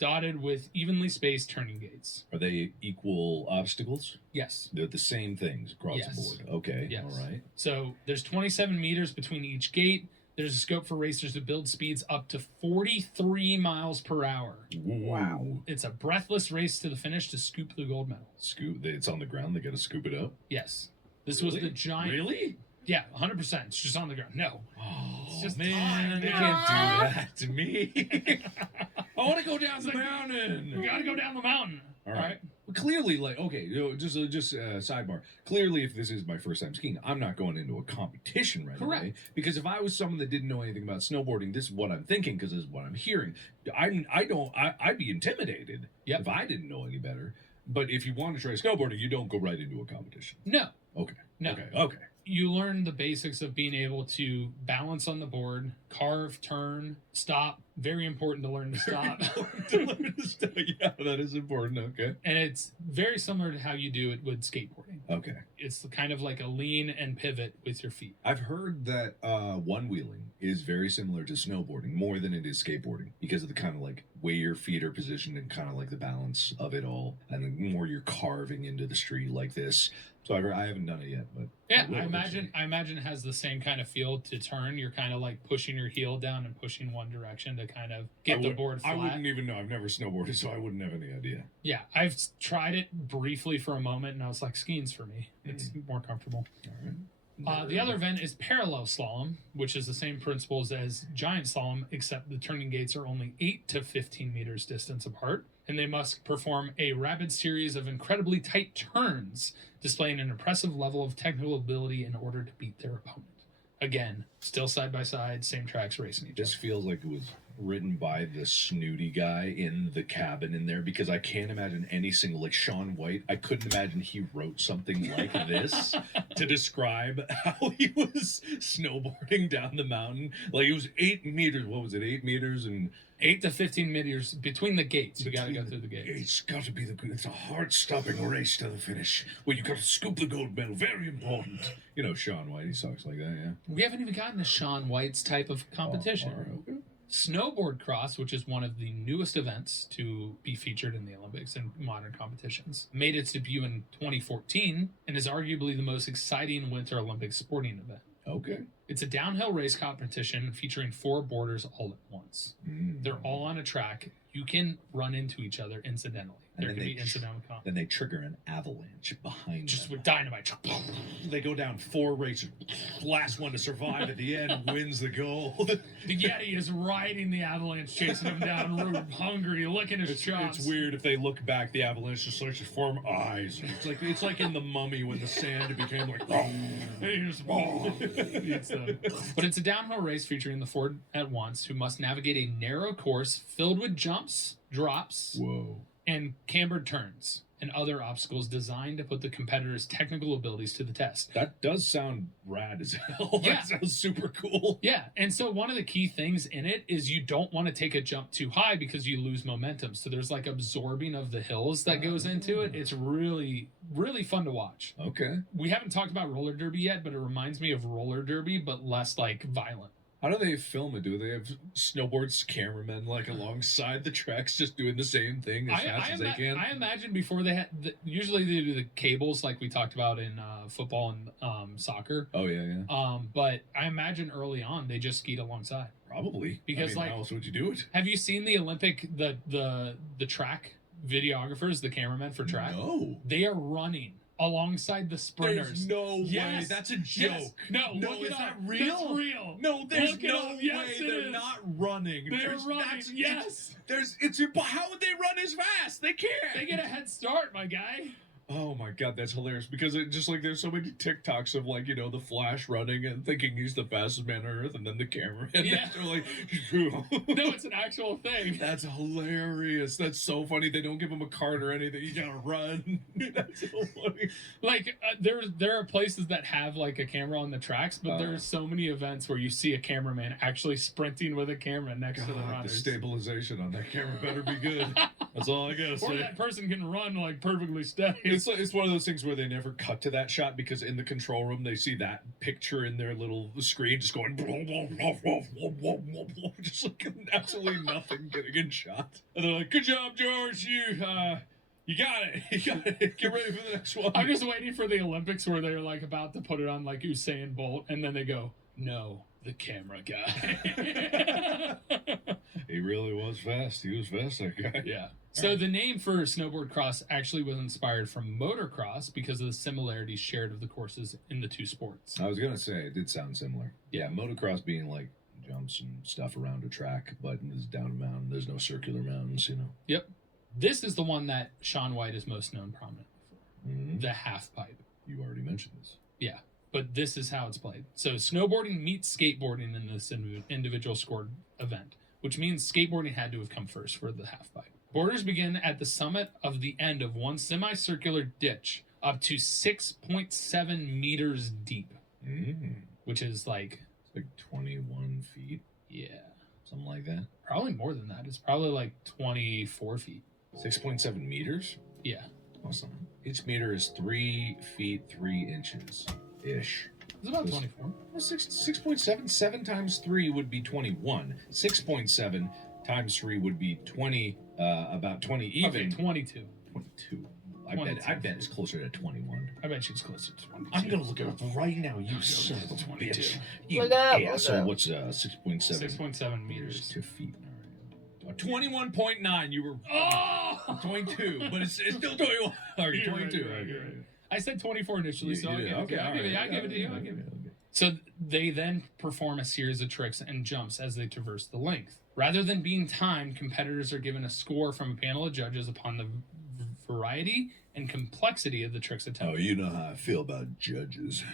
dotted with evenly spaced turning gates. Are they equal obstacles? Yes. They're the same things across Yes. the board. Okay. Yes. All right. So there's 27 meters between each gate. There's a scope for racers to build speeds up to 43 miles per hour. Wow. It's a breathless race to the finish to scoop the gold medal. Scoop. It's on the ground. They got to scoop it up. Yes. This was the giant. Really? Yeah, 100%. It's just on the ground. No. Oh, It's just man, time, they man. can't do that to me. I want to go down It's the like, mountain. We gotta go down the mountain. All right. Well, clearly, like, okay, just sidebar. Clearly, if this is my first time skiing, I'm not going into a competition right Correct. away. Because if I was someone that didn't know anything about snowboarding, this is what I'm thinking because this is what I'm hearing. I'd be intimidated Yep. if I didn't know any better. But if you want to try snowboarding, you don't go right into a competition. No. Okay. No. Okay. You learn the basics of being able to balance on the board, carve, turn, stop. Very important to learn to stop. Yeah, that is important. Okay. And it's very similar to how you do it with skateboarding. Okay. It's kind of like a lean and pivot with your feet. I've heard that one-wheeling is very similar to snowboarding more than it is skateboarding because of the kind of like way your feet are positioned and kind of like the balance of it all, and the more you're carving into the street like this. So I haven't done it yet, but Yeah, will I eventually. imagine it has the same kind of feel to turn. You're kind of like pushing your heel down and pushing one direction to kind of get the board flat. I wouldn't even know. I've never snowboarded, so I wouldn't have any idea. Yeah, I've tried it briefly for a moment, and I was like, skiing's for me. It's more comfortable. All right. The other event is parallel slalom, which is the same principles as giant slalom, except the turning gates are only 8 to 15 meters distance apart, and they must perform a rapid series of incredibly tight turns, displaying an impressive level of technical ability in order to beat their opponent. Again, still side by side, same tracks racing each other. This feels like it was written by the snooty guy in the cabin in there, because I can't imagine any single, like Shaun White, I couldn't imagine he wrote something like this to describe how he was snowboarding down the mountain. Like it was 8 meters, what was it, 8 meters and 8 to 15 meters between the gates. You got to go through the gates. It's got to be it's a heart-stopping race to the finish where you got to scoop the gold medal. Very important. you know Shaun White, he talks like that, yeah. We haven't even gotten to Shaun White's type of competition. All right, okay. Snowboard cross, which is one of the newest events to be featured in the Olympics and modern competitions, made its debut in 2014 and is arguably the most exciting Winter Olympic sporting event. Okay. It's a downhill race competition featuring 4 boarders all at once. They're all on a track. You can run into each other incidentally. And There then can they be incidental combat. Then they trigger an avalanche behind Just them. with dynamite. They go down 4 races. Last one to survive at the end wins the gold. The Yeti is riding the avalanche, chasing him down road, hungry, licking his chops. It's weird if they look back, the avalanche just starts to form eyes. It's like in The Mummy when the sand became like. He just eats them. But it's a downhill race featuring the 4 at once who must navigate a narrow course filled with jumps, drops, Whoa. and cambered turns and other obstacles designed to put the competitors' technical abilities to the test. That does sound rad as hell. Yeah. That sounds super cool. Yeah, and so one of the key things in it is you don't want to take a jump too high because you lose momentum. So there's like absorbing of the hills that goes into it. It's really, really fun to watch. Okay. We haven't talked about roller derby yet, but it reminds me of roller derby, but less like violent. How do they film it? Do they have snowboards cameramen like alongside the tracks just doing the same thing as fast as they can? I imagine before they had, usually they do the cables like we talked about in football and soccer. Oh, yeah. But I imagine early on they just skied alongside. Probably. Because, how else would you do it? Have you seen the Olympic, the track videographers, the cameramen for track? No. They are running alongside the sprinters. There's no way. Yes. That's a joke. Yes. No, No, look it is up. that real? That's real. No, there's Look it no up. way Yes, it they're is. not running. They're running. Yes. How would they run as fast? They can't. They get a head start, my guy. Oh my god, that's hilarious, because it just like there's so many TikToks of like, the Flash running and thinking he's the fastest man on earth, and then the camera and Yeah. they're like No, it's an actual thing. That's hilarious. That's so funny. They don't give him a cart or anything. You gotta run. That's so funny. Like there are places that have like a camera on the tracks, but there's so many events where you see a cameraman actually sprinting with a camera next to the God, the runners. stabilization on that camera better be good. That's all I gotta Or say. that person can run like perfectly steady. It's one of those things where they never cut to that shot, because in the control room they see that picture in their little screen just going just like absolutely nothing getting in shot. And they're like, "Good job, George. You got it. You got it. Get ready for the next one." I'm just waiting for the Olympics where they're like about to put it on like Usain Bolt, and then they go, "No, the camera guy." He really was fast. He was fast, that guy. Yeah. So the name for snowboard cross actually was inspired from motocross because of the similarities shared of the courses in the two sports. I was gonna say it did sound similar. Yeah, motocross being like jumps and stuff around a track, but it's down a mountain. There's no circular mountains, Yep. This is the one that Shaun White is most known prominently for. Mm-hmm. The half pipe. You already mentioned this. Yeah. But this is how it's played. So snowboarding meets skateboarding in this individual scored event, which means skateboarding had to have come first for the half pipe. Borders begin at the summit of the end of one semicircular ditch up to 6.7 meters deep, which is like... It's like 21 feet. Yeah. Something like that. Probably more than that. It's probably like 24 feet. 6.7 meters? Yeah. Awesome. Its meter is 3 feet 3 inches ish. It's about 24. Well, 6.7. 7 times 3 would be 21. 6.7 times 3 would be 20. About 20 even. Okay, 22. 22. I 22. bet it's closer to 21. I bet she's closer to 22. I'm gonna look it up right now. You son of a 22. bitch. You Look up, asshole. look up. What's 6.7? 6.7 meters. To feet. 21.9. You were 22, but it's still 21. Or You're 22. right, you're right. I said 24 initially, so I'll give it to you. all I'll give it to you. right. I'll give it. So they then perform a series of tricks and jumps as they traverse the length. Rather than being timed, competitors are given a score from a panel of judges upon the variety and complexity of the tricks attempted. Oh, you know how I feel about judges.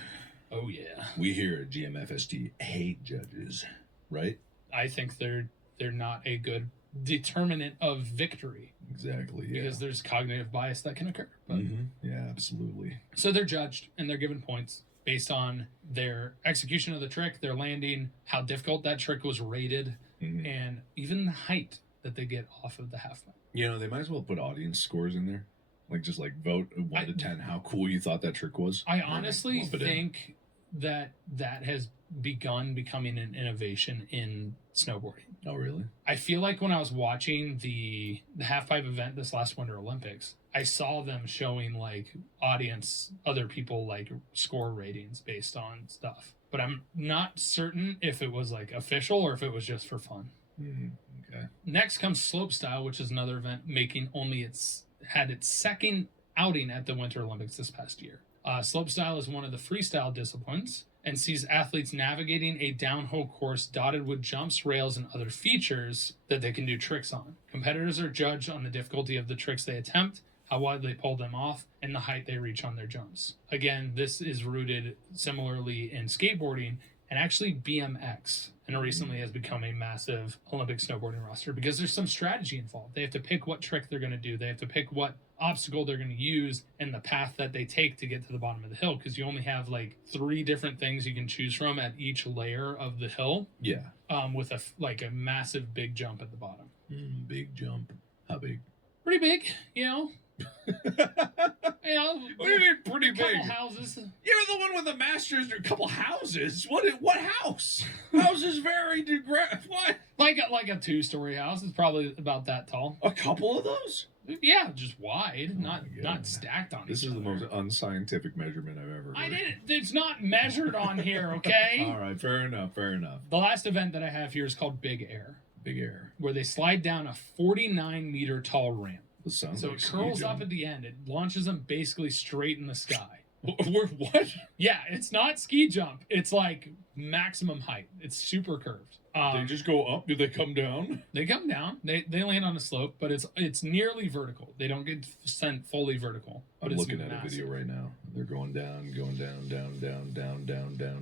Oh yeah. We here at GMFST hate judges, right? I think they're not a good determinant of victory Exactly. Yeah. because there's cognitive bias that can occur. But, Yeah, absolutely. So they're judged and they're given points based on their execution of the trick, their landing, how difficult that trick was rated, and even the height that they get off of the half pipe. You know, they might as well put audience scores in there. Like, just like vote 1 to 10 how cool you thought that trick was. I honestly Lump it in. think that has begun becoming an innovation in snowboarding. Oh, really? I feel like when I was watching the half pipe event this last Winter Olympics, I saw them showing like audience, other people like score ratings based on stuff. But I'm not certain if it was like official or if it was just for fun. Okay. Next comes slopestyle, which is another event making only had its second outing at the Winter Olympics this past year. Slopestyle is one of the freestyle disciplines and sees athletes navigating a downhill course dotted with jumps, rails, and other features that they can do tricks on. Competitors are judged on the difficulty of the tricks they attempt, how wide they pull them off, and the height they reach on their jumps. Again, this is rooted similarly in skateboarding and actually BMX, and recently has become a massive Olympic snowboarding roster because there's some strategy involved. They have to pick what trick they're going to do. They have to pick what obstacle they're going to use and the path that they take to get to the bottom of the hill, because you only have like 3 different things you can choose from at each layer of the hill. Yeah. With a massive big jump at the bottom. Big jump. How big? Pretty big, you know. What do you mean pretty big? Couple houses. You're the one with the masters. A couple houses. What house? Houses vary to what? Like a 2-story house. It's probably about that tall. A couple of those? Yeah, just wide, Oh my not God. stacked on This each is the other. most unscientific measurement I've ever heard. I didn't. It's not measured on here, okay? All right, fair enough. The last event that I have here is called Big Air, Big air. where they slide down a 49-meter tall ramp. This sounds So like it curls ski up jump. at the end. It launches them basically straight in the sky. What? Yeah, it's not ski jump. It's like maximum height. It's super curved. They just go up? Do they come down? They come down. They land on a slope, but it's nearly vertical. They don't get sent fully vertical. But I'm it's looking at a massive. video right now. They're going down,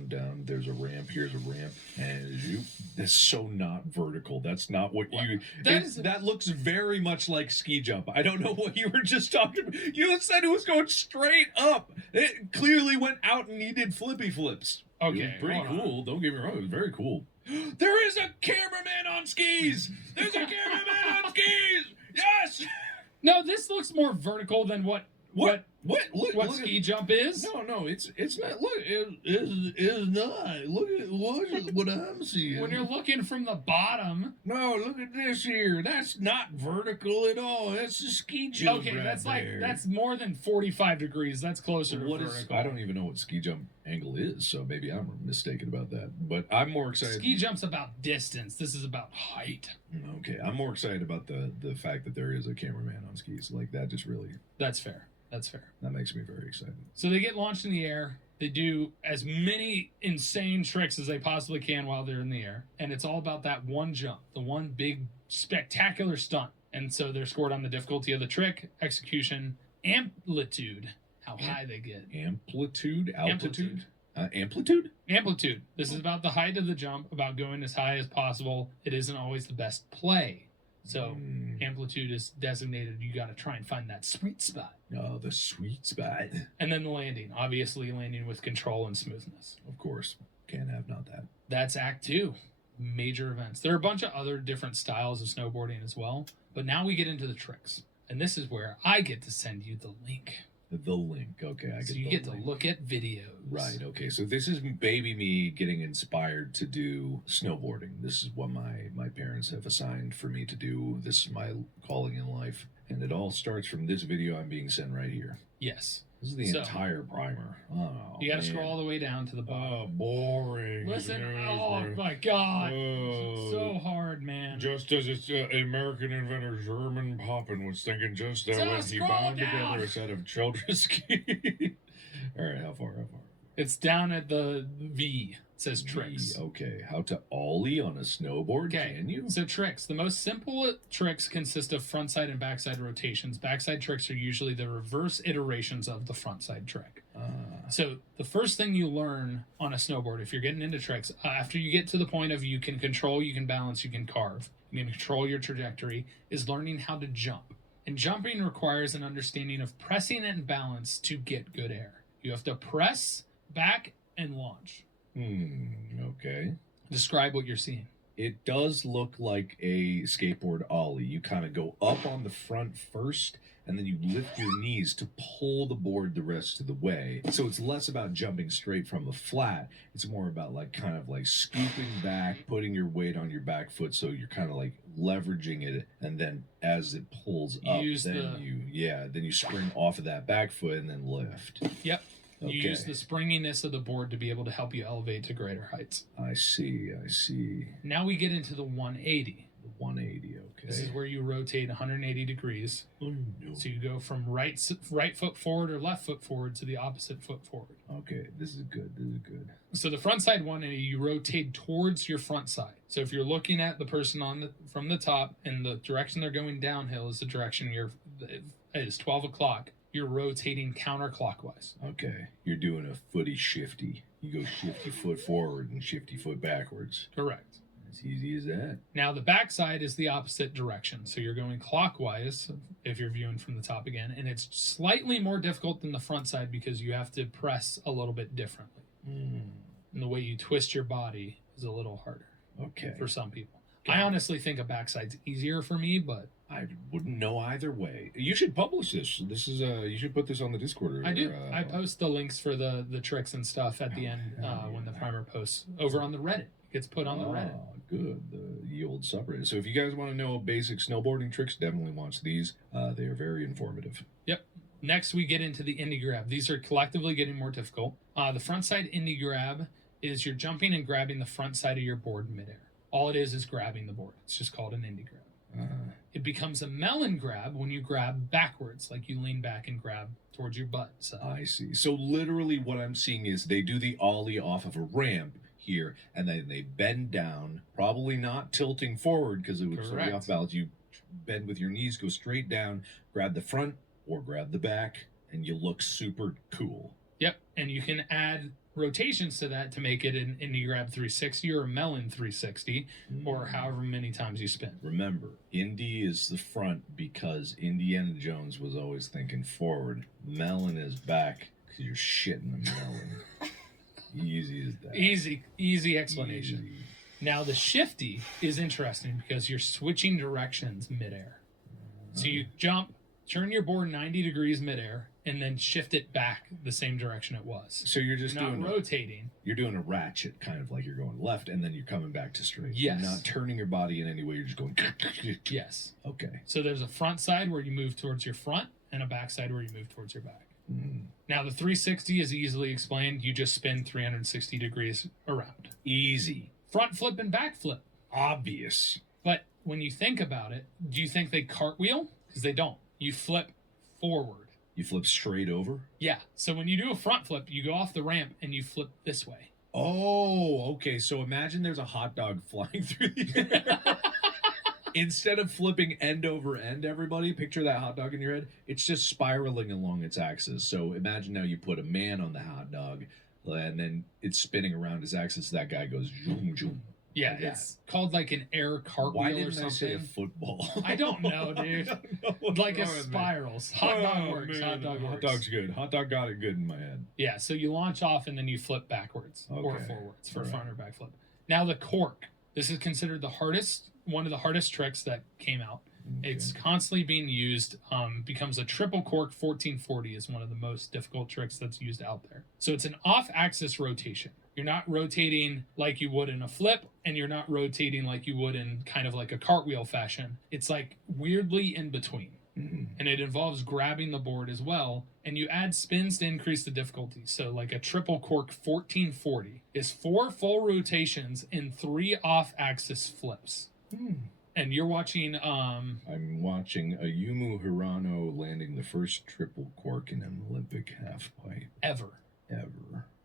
down. There's a ramp. Here's a ramp, and that's so not vertical. That's not what you. That looks very much like ski jump. I don't know what you were just talking about. You said it was going straight up. It clearly went out and he did flippy flips. Okay, It was pretty hold on. cool. Don't get me wrong. It was very cool. There is a cameraman on skis. There's a cameraman on skis. Yes. No, this looks more vertical than what What? Look ski jump is. No, it's not. Look, it's not. Look at what I'm seeing. When you're looking from the bottom. No, look at this here. That's not vertical at all. That's a ski jump. Okay, right that's there. that's more than 45 degrees. That's closer to What is? vertical. I don't even know what ski jump angle is, so maybe I'm mistaken about that. But I'm more excited. Ski jump's about distance. This is about height. Okay, I'm more excited about the fact that there is a cameraman on skis. Like that just really That's fair. that makes me very excited. So they get launched in the air. They do as many insane tricks as they possibly can while they're in the air. And it's all about that one jump, the one big spectacular stunt. And so they're scored on the difficulty of the trick, execution, amplitude, how high they get. Amplitude, altitude, Amplitude. amplitude. Amplitude. This is about the height of the jump, about going as high as possible. It isn't always the best play. So amplitude is designated. You got to try and find that sweet spot. Oh, the sweet spot. And then the landing. Obviously landing with control and smoothness. Of course, can't have not that. That's Act 2. Major events. There are a bunch of other different styles of snowboarding as well. But now we get into the tricks. And this is where I get to send you the link The link. Okay, I get So you the get link. to look at videos. Right, okay. So this is baby me getting inspired to do snowboarding. This is what my parents have assigned for me to do. This is my calling in life. And it all starts from this video I'm being sent right here. Yes. This is the entire primer. Oh, You got to man. scroll all the way down to the bottom. Oh, boring. Listen, Yeah, oh it's my God. Oh. So hard, man. Just as its American inventor German Poppin was thinking just that So when he scroll bound down. together a set of children's skis. All right, how far? It's down at the V. It says tricks. Okay, how to ollie on a snowboard? Okay, Can you? so tricks. The most simple tricks consist of frontside and backside rotations. Backside tricks are usually the reverse iterations of the frontside trick. So the first thing you learn on a snowboard, if you're getting into tricks, after you get to the point of you can control, you can balance, you can carve, you can control your trajectory, is learning how to jump. And jumping requires an understanding of pressing and balance to get good air. You have to press, back, and launch. Okay. Describe what you're seeing. It does look like a skateboard ollie. You kind of go up on the front first, and then you lift your knees to pull the board the rest of the way. So it's less about jumping straight from the flat. It's more about like kind of like scooping back, putting your weight on your back foot, so you're kind of like leveraging it, and then as it pulls up, then you spring off of that back foot and then lift. Yep. Okay. You use the springiness of the board to be able to help you elevate to greater heights. I see. Now we get into the 180. The 180, okay. This is where you rotate 180 degrees. Oh, no. So you go from right foot forward or left foot forward to the opposite foot forward. Okay, this is good. So the front side 180, you rotate towards your front side. So if you're looking at the person from the top, and the direction they're going downhill is the direction it is 12 o'clock. You're rotating counterclockwise. Okay, you're doing a footy shifty. You go shifty foot forward and shifty foot backwards. Correct. As easy as that. Now the backside is the opposite direction. So you're going clockwise if you're viewing from the top again. And it's slightly more difficult than the front side because you have to press a little bit differently. And the way you twist your body is a little harder. Okay. For some people. I honestly think a backside's easier for me, but I wouldn't know either way. You should publish this. This is you should put this on the Discord. I do. I post the links for the tricks and stuff at the end when the primer posts over on the Reddit. It gets put on the Reddit. Good. The old subreddit. So if you guys want to know basic snowboarding tricks, definitely watch these. They are very informative. Yep. Next, we get into the indie grab. These are collectively getting more difficult. The front side indie grab is you're jumping and grabbing the front side of your board midair. All it is grabbing the board. It's just called an indie grab. It becomes a melon grab when you grab backwards, like you lean back and grab towards your butt. So. I see. So literally what I'm seeing is they do the ollie off of a ramp here, and then they bend down, probably not tilting forward because it would throw you off balance. You bend with your knees, go straight down, grab the front or grab the back, and you look super cool. Yep, and you can add rotations to that to make it an indie grab 360 or a melon 360 or however many times you spin. Remember, indie is the front because Indiana Jones was always thinking forward. Melon is back because you're shitting a melon. Easy as that. Easy explanation. Easy. Now the shifty is interesting because you're switching directions midair. So you jump, turn your board 90 degrees midair, and then shift it back the same direction it was. So you're just not rotating. You're doing a ratchet, kind of like you're going left, and then you're coming back to straight. Yes. You're not turning your body in any way. You're just going. Yes. Okay. So there's a front side where you move towards your front, and a back side where you move towards your back. Now the 360 is easily explained. You just spin 360 degrees around. Easy. Front flip and back flip. Obvious. But when you think about it, do you think they cartwheel? Because they don't. You flip forward. You flip straight over? Yeah. So when you do a front flip, you go off the ramp and you flip this way. Oh, okay. So imagine there's a hot dog flying through the air. Instead of flipping end over end, everybody, picture that hot dog in your head. It's just spiraling along its axis. So imagine now you put a man on the hot dog, and then it's spinning around his axis. That guy goes zoom, zoom. Yeah, it's called like an air cartwheel Why didn't or something. I say a football? I don't know, dude. I don't know like a spirals. Hot dog works. Man. Hot dog works. Hot dog's good. Hot dog got it good in my head. Yeah, so you launch off and then you flip backwards or forwards for front or back flip. Now the cork. This is considered the hardest, one of the hardest tricks that came out. Okay. It's constantly being used. Becomes a triple cork 1440 is one of the most difficult tricks that's used out there. So it's an off-axis rotation. You're not rotating like you would in a flip, and you're not rotating like you would in kind of like a cartwheel fashion. It's like weirdly in between. And it involves grabbing the board as well, and you add spins to increase the difficulty. So like a triple cork 1440 is 4 full rotations and 3 off-axis flips. And you're watching I'm watching a Yumu Hirano landing the first triple cork in an Olympic half pipe ever.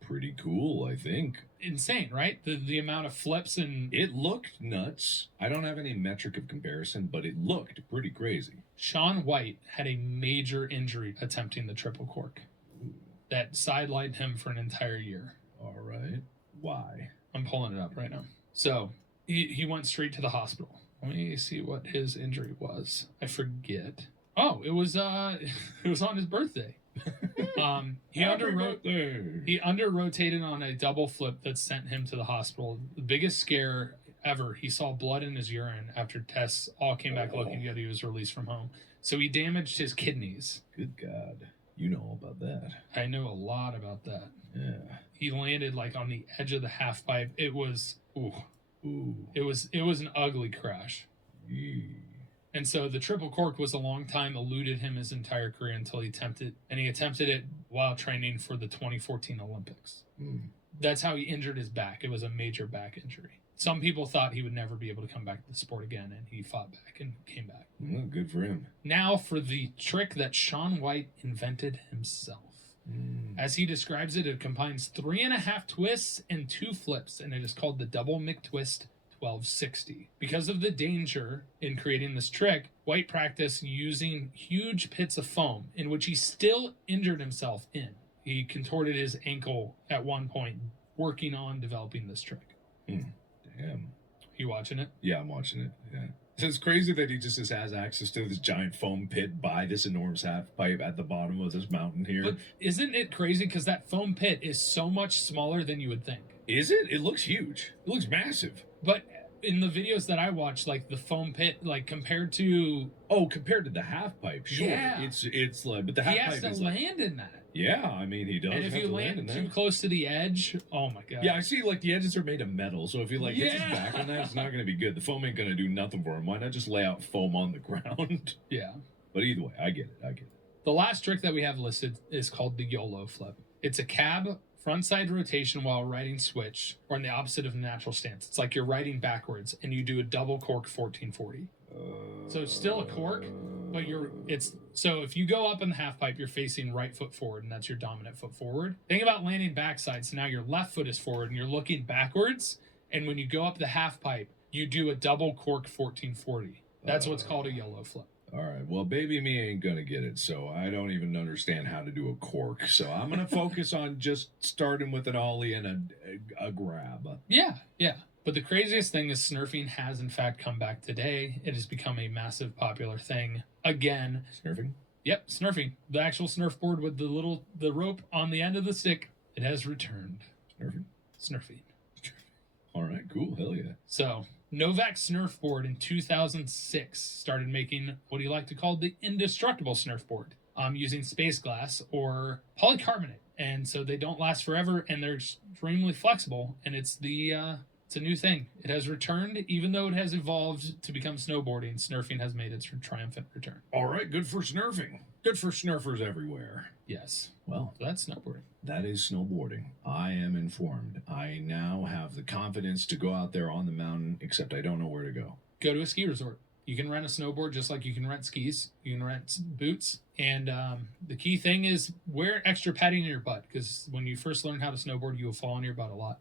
Pretty cool, I think. Insane, right? The amount of flips and It looked nuts. I don't have any metric of comparison, but it looked pretty crazy. Shaun White had a major injury attempting the triple cork that sidelined him for an entire year. All right. Why? I'm pulling it up right now. So he went straight to the hospital. Let me see what his injury was. I forget. Oh, it was it was on his birthday. He under-rotated on a double flip that sent him to the hospital. The biggest scare ever. He saw blood in his urine after tests all came back looking good. He was released from home. So he damaged his kidneys. Good God. You know all about that. I know a lot about that. Yeah. He landed like on the edge of the half pipe. It was Ooh. It was an ugly crash. Yee. And so the triple cork was a long time, eluded him his entire career until he attempted it while training for the 2014 Olympics. That's how he injured his back. It was a major back injury. Some people thought he would never be able to come back to the sport again, and he fought back and came back. Well, good for him. Now for the trick that Shaun White invented himself. As he describes it, it combines 3.5 twists and 2 flips, and it is called the double McTwist 1260. Because of the danger in creating this trick, White practiced using huge pits of foam, in which he still injured himself in. He contorted his ankle at one point, working on developing this trick. Damn. You watching it? Yeah, I'm watching it. Yeah. So it's crazy that he just has access to this giant foam pit by this enormous half pipe at the bottom of this mountain here. But isn't it crazy? Because that foam pit is so much smaller than you would think. Is it? It looks huge. It looks massive. But in the videos that I watched, like the foam pit, like compared to Compared to the half pipe, sure. Yeah. It's like, but the half he has pipe to is land in that. Yeah, I mean he does. And if have you to land in too there. close to the edge, oh my god. Yeah, I see. Like the edges are made of metal, so if he hits his Yeah. back on that, it's not going to be good. The foam ain't going to do nothing for him. Why not just lay out foam on the ground? Yeah. But either way, I get it. The last trick that we have listed is called the YOLO flip. It's a cab frontside rotation while riding switch, or in the opposite of natural stance. It's like you're riding backwards and you do a double cork 1440. So it's still a cork, but so if you go up in the half pipe, you're facing right foot forward, and that's your dominant foot forward. Think about landing backside. So now your left foot is forward and you're looking backwards. And when you go up the half pipe, you do a double cork 1440. That's what's called a YOLO flip. All right. Well, baby me ain't going to get it, so I don't even understand how to do a cork. So I'm going to focus on just starting with an ollie and a grab. Yeah. But the craziest thing is snurfing has in fact come back today. It has become a massive popular thing again. Snurfing? Yep, snurfing. The actual snurf with the rope on the end of the stick. It has returned. Snurfing. All right, cool. Hell yeah. So Novak Snurfboard in 2006 started making what he liked to call the indestructible snurfboard, using space glass or polycarbonate. And so they don't last forever, and they're extremely flexible, and it's a new thing. It has returned, even though it has evolved to become snowboarding. Snurfing has made its triumphant return. All right, good for snurfing. Good for snurfers everywhere. Yes. Well, So that's snowboarding. that is snowboarding. I am informed. I now have the confidence to go out there on the mountain, except I don't know where to go. Go to a ski resort. You can rent a snowboard just like you can rent skis. You can rent boots. And the key thing is wear extra padding in your butt, because when you first learn how to snowboard, you will fall on your butt a lot.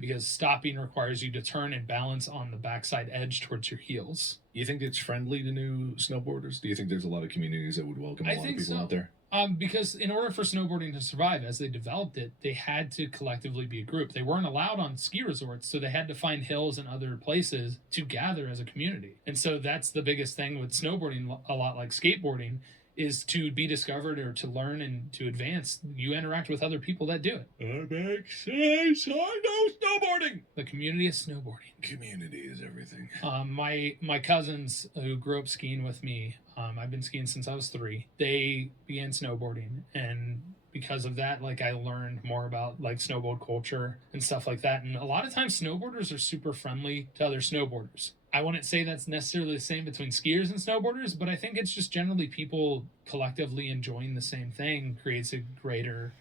Because stopping requires you to turn and balance on the backside edge towards your heels. You think it's friendly to new snowboarders? Do you think there's a lot of communities that would welcome a lot of people out there? Because in order for snowboarding to survive, as they developed it, they had to collectively be a group. They weren't allowed on ski resorts, so they had to find hills and other places to gather as a community. And so that's the biggest thing with snowboarding, a lot like skateboarding, is to be discovered or to learn and to advance. You interact with other people that do it. I'm excited. I know snowboarding. The community is snowboarding. Community is everything. My cousins who grew up skiing with me, I've been skiing since I was 3. They began snowboarding, and because of that, like, I learned more about like snowboard culture and stuff like that. And a lot of times snowboarders are super friendly to other snowboarders. I wouldn't say that's necessarily the same between skiers and snowboarders, but I think it's just generally people collectively enjoying the same thing creates a greater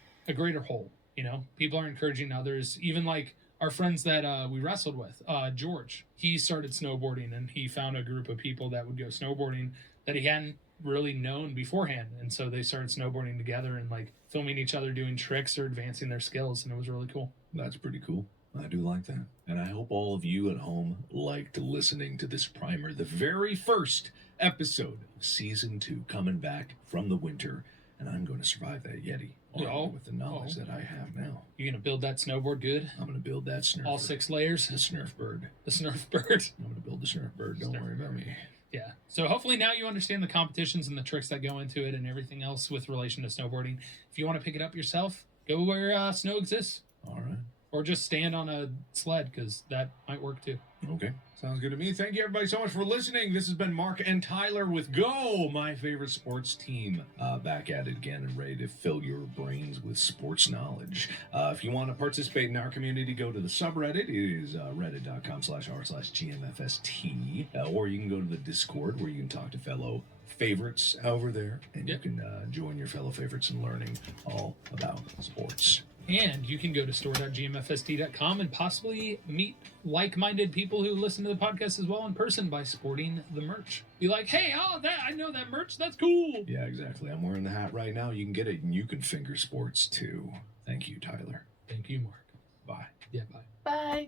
whole. You know, people are encouraging others. Even like our friends that we wrestled with, George, he started snowboarding and he found a group of people that would go snowboarding that he hadn't really known beforehand, and so they started snowboarding together and like filming each other doing tricks or advancing their skills, and it was really cool. That's pretty cool. I do like that. And I hope all of you at home liked listening to this primer, the very first episode of season 2, coming back from the winter. And I'm going to survive that Yeti with the knowledge that I have now. You're going to build that snowboard good? I'm going to build that snurf. All 6 layers? The snurf bird. The snurf bird. I'm going to build the snurf bird. Don't worry about me. Yeah. So hopefully now you understand the competitions and the tricks that go into it and everything else with relation to snowboarding. If you want to pick it up yourself, go where snow exists. All right. Or just stand on a sled, because that might work too. Okay. Sounds good to me. Thank you, everybody, so much for listening. This has been Mark and Tyler with Go, my favorite sports team. Back at it again and ready to fill your brains with sports knowledge. If you want to participate in our community, go to the subreddit. It is reddit.com/r/GMFST. Or you can go to the Discord where you can talk to fellow favorites over there. And you can join your fellow favorites in learning all about sports. And you can go to store.gmfst.com and possibly meet like-minded people who listen to the podcast as well in person by sporting the merch. Be like, hey, I know that merch. That's cool. Yeah, exactly. I'm wearing the hat right now. You can get it, and you can finger sports too. Thank you, Tyler. Thank you, Mark. Bye. Yeah, bye. Bye.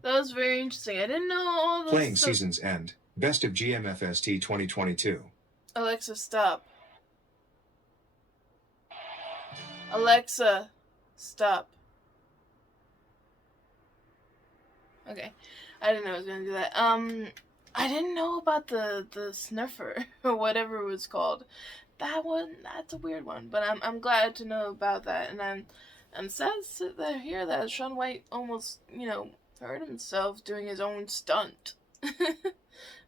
That was very interesting. I didn't know all this Playing stuff. Seasons End. Best of GMFST 2022. Alexa, stop. Alexa, stop. Okay. I didn't know I was gonna do that. I didn't know about the sniffer or whatever it was called. That's a weird one, but I'm glad to know about that, and I'm sad to hear that Shaun White almost, hurt himself doing his own stunt.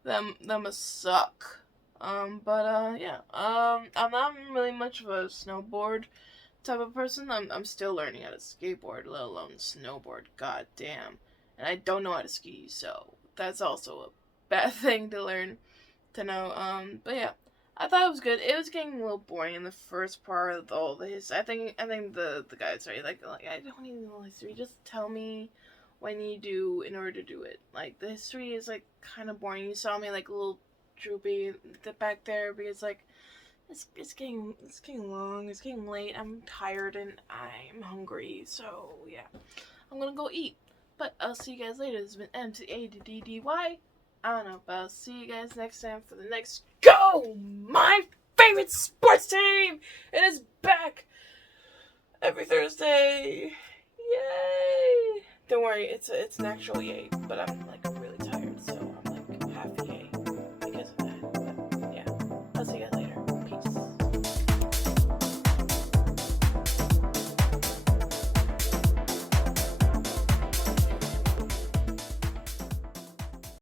that must suck. I'm not really much of a snowboard type of person. I'm still learning how to skateboard, let alone snowboard. God damn. And I don't know how to ski, so that's also a bad thing to learn to know. But yeah, I thought it was good. It was getting a little boring in the first part of all the history. I think the guys are like I don't need to know history. Just tell me what I need to do in order to do it. Like, the history is like kind of boring. You saw me like a little droopy back there because like it's getting long. It's getting late. I'm tired and I'm hungry. So yeah, I'm gonna go eat. But I'll see you guys later. This has been M.A.D.D.Y. I don't know, but I'll see you guys next time for the next Go! My favorite sports team! It is back every Thursday. Yay! Don't worry, it's an actual yay, but I'm like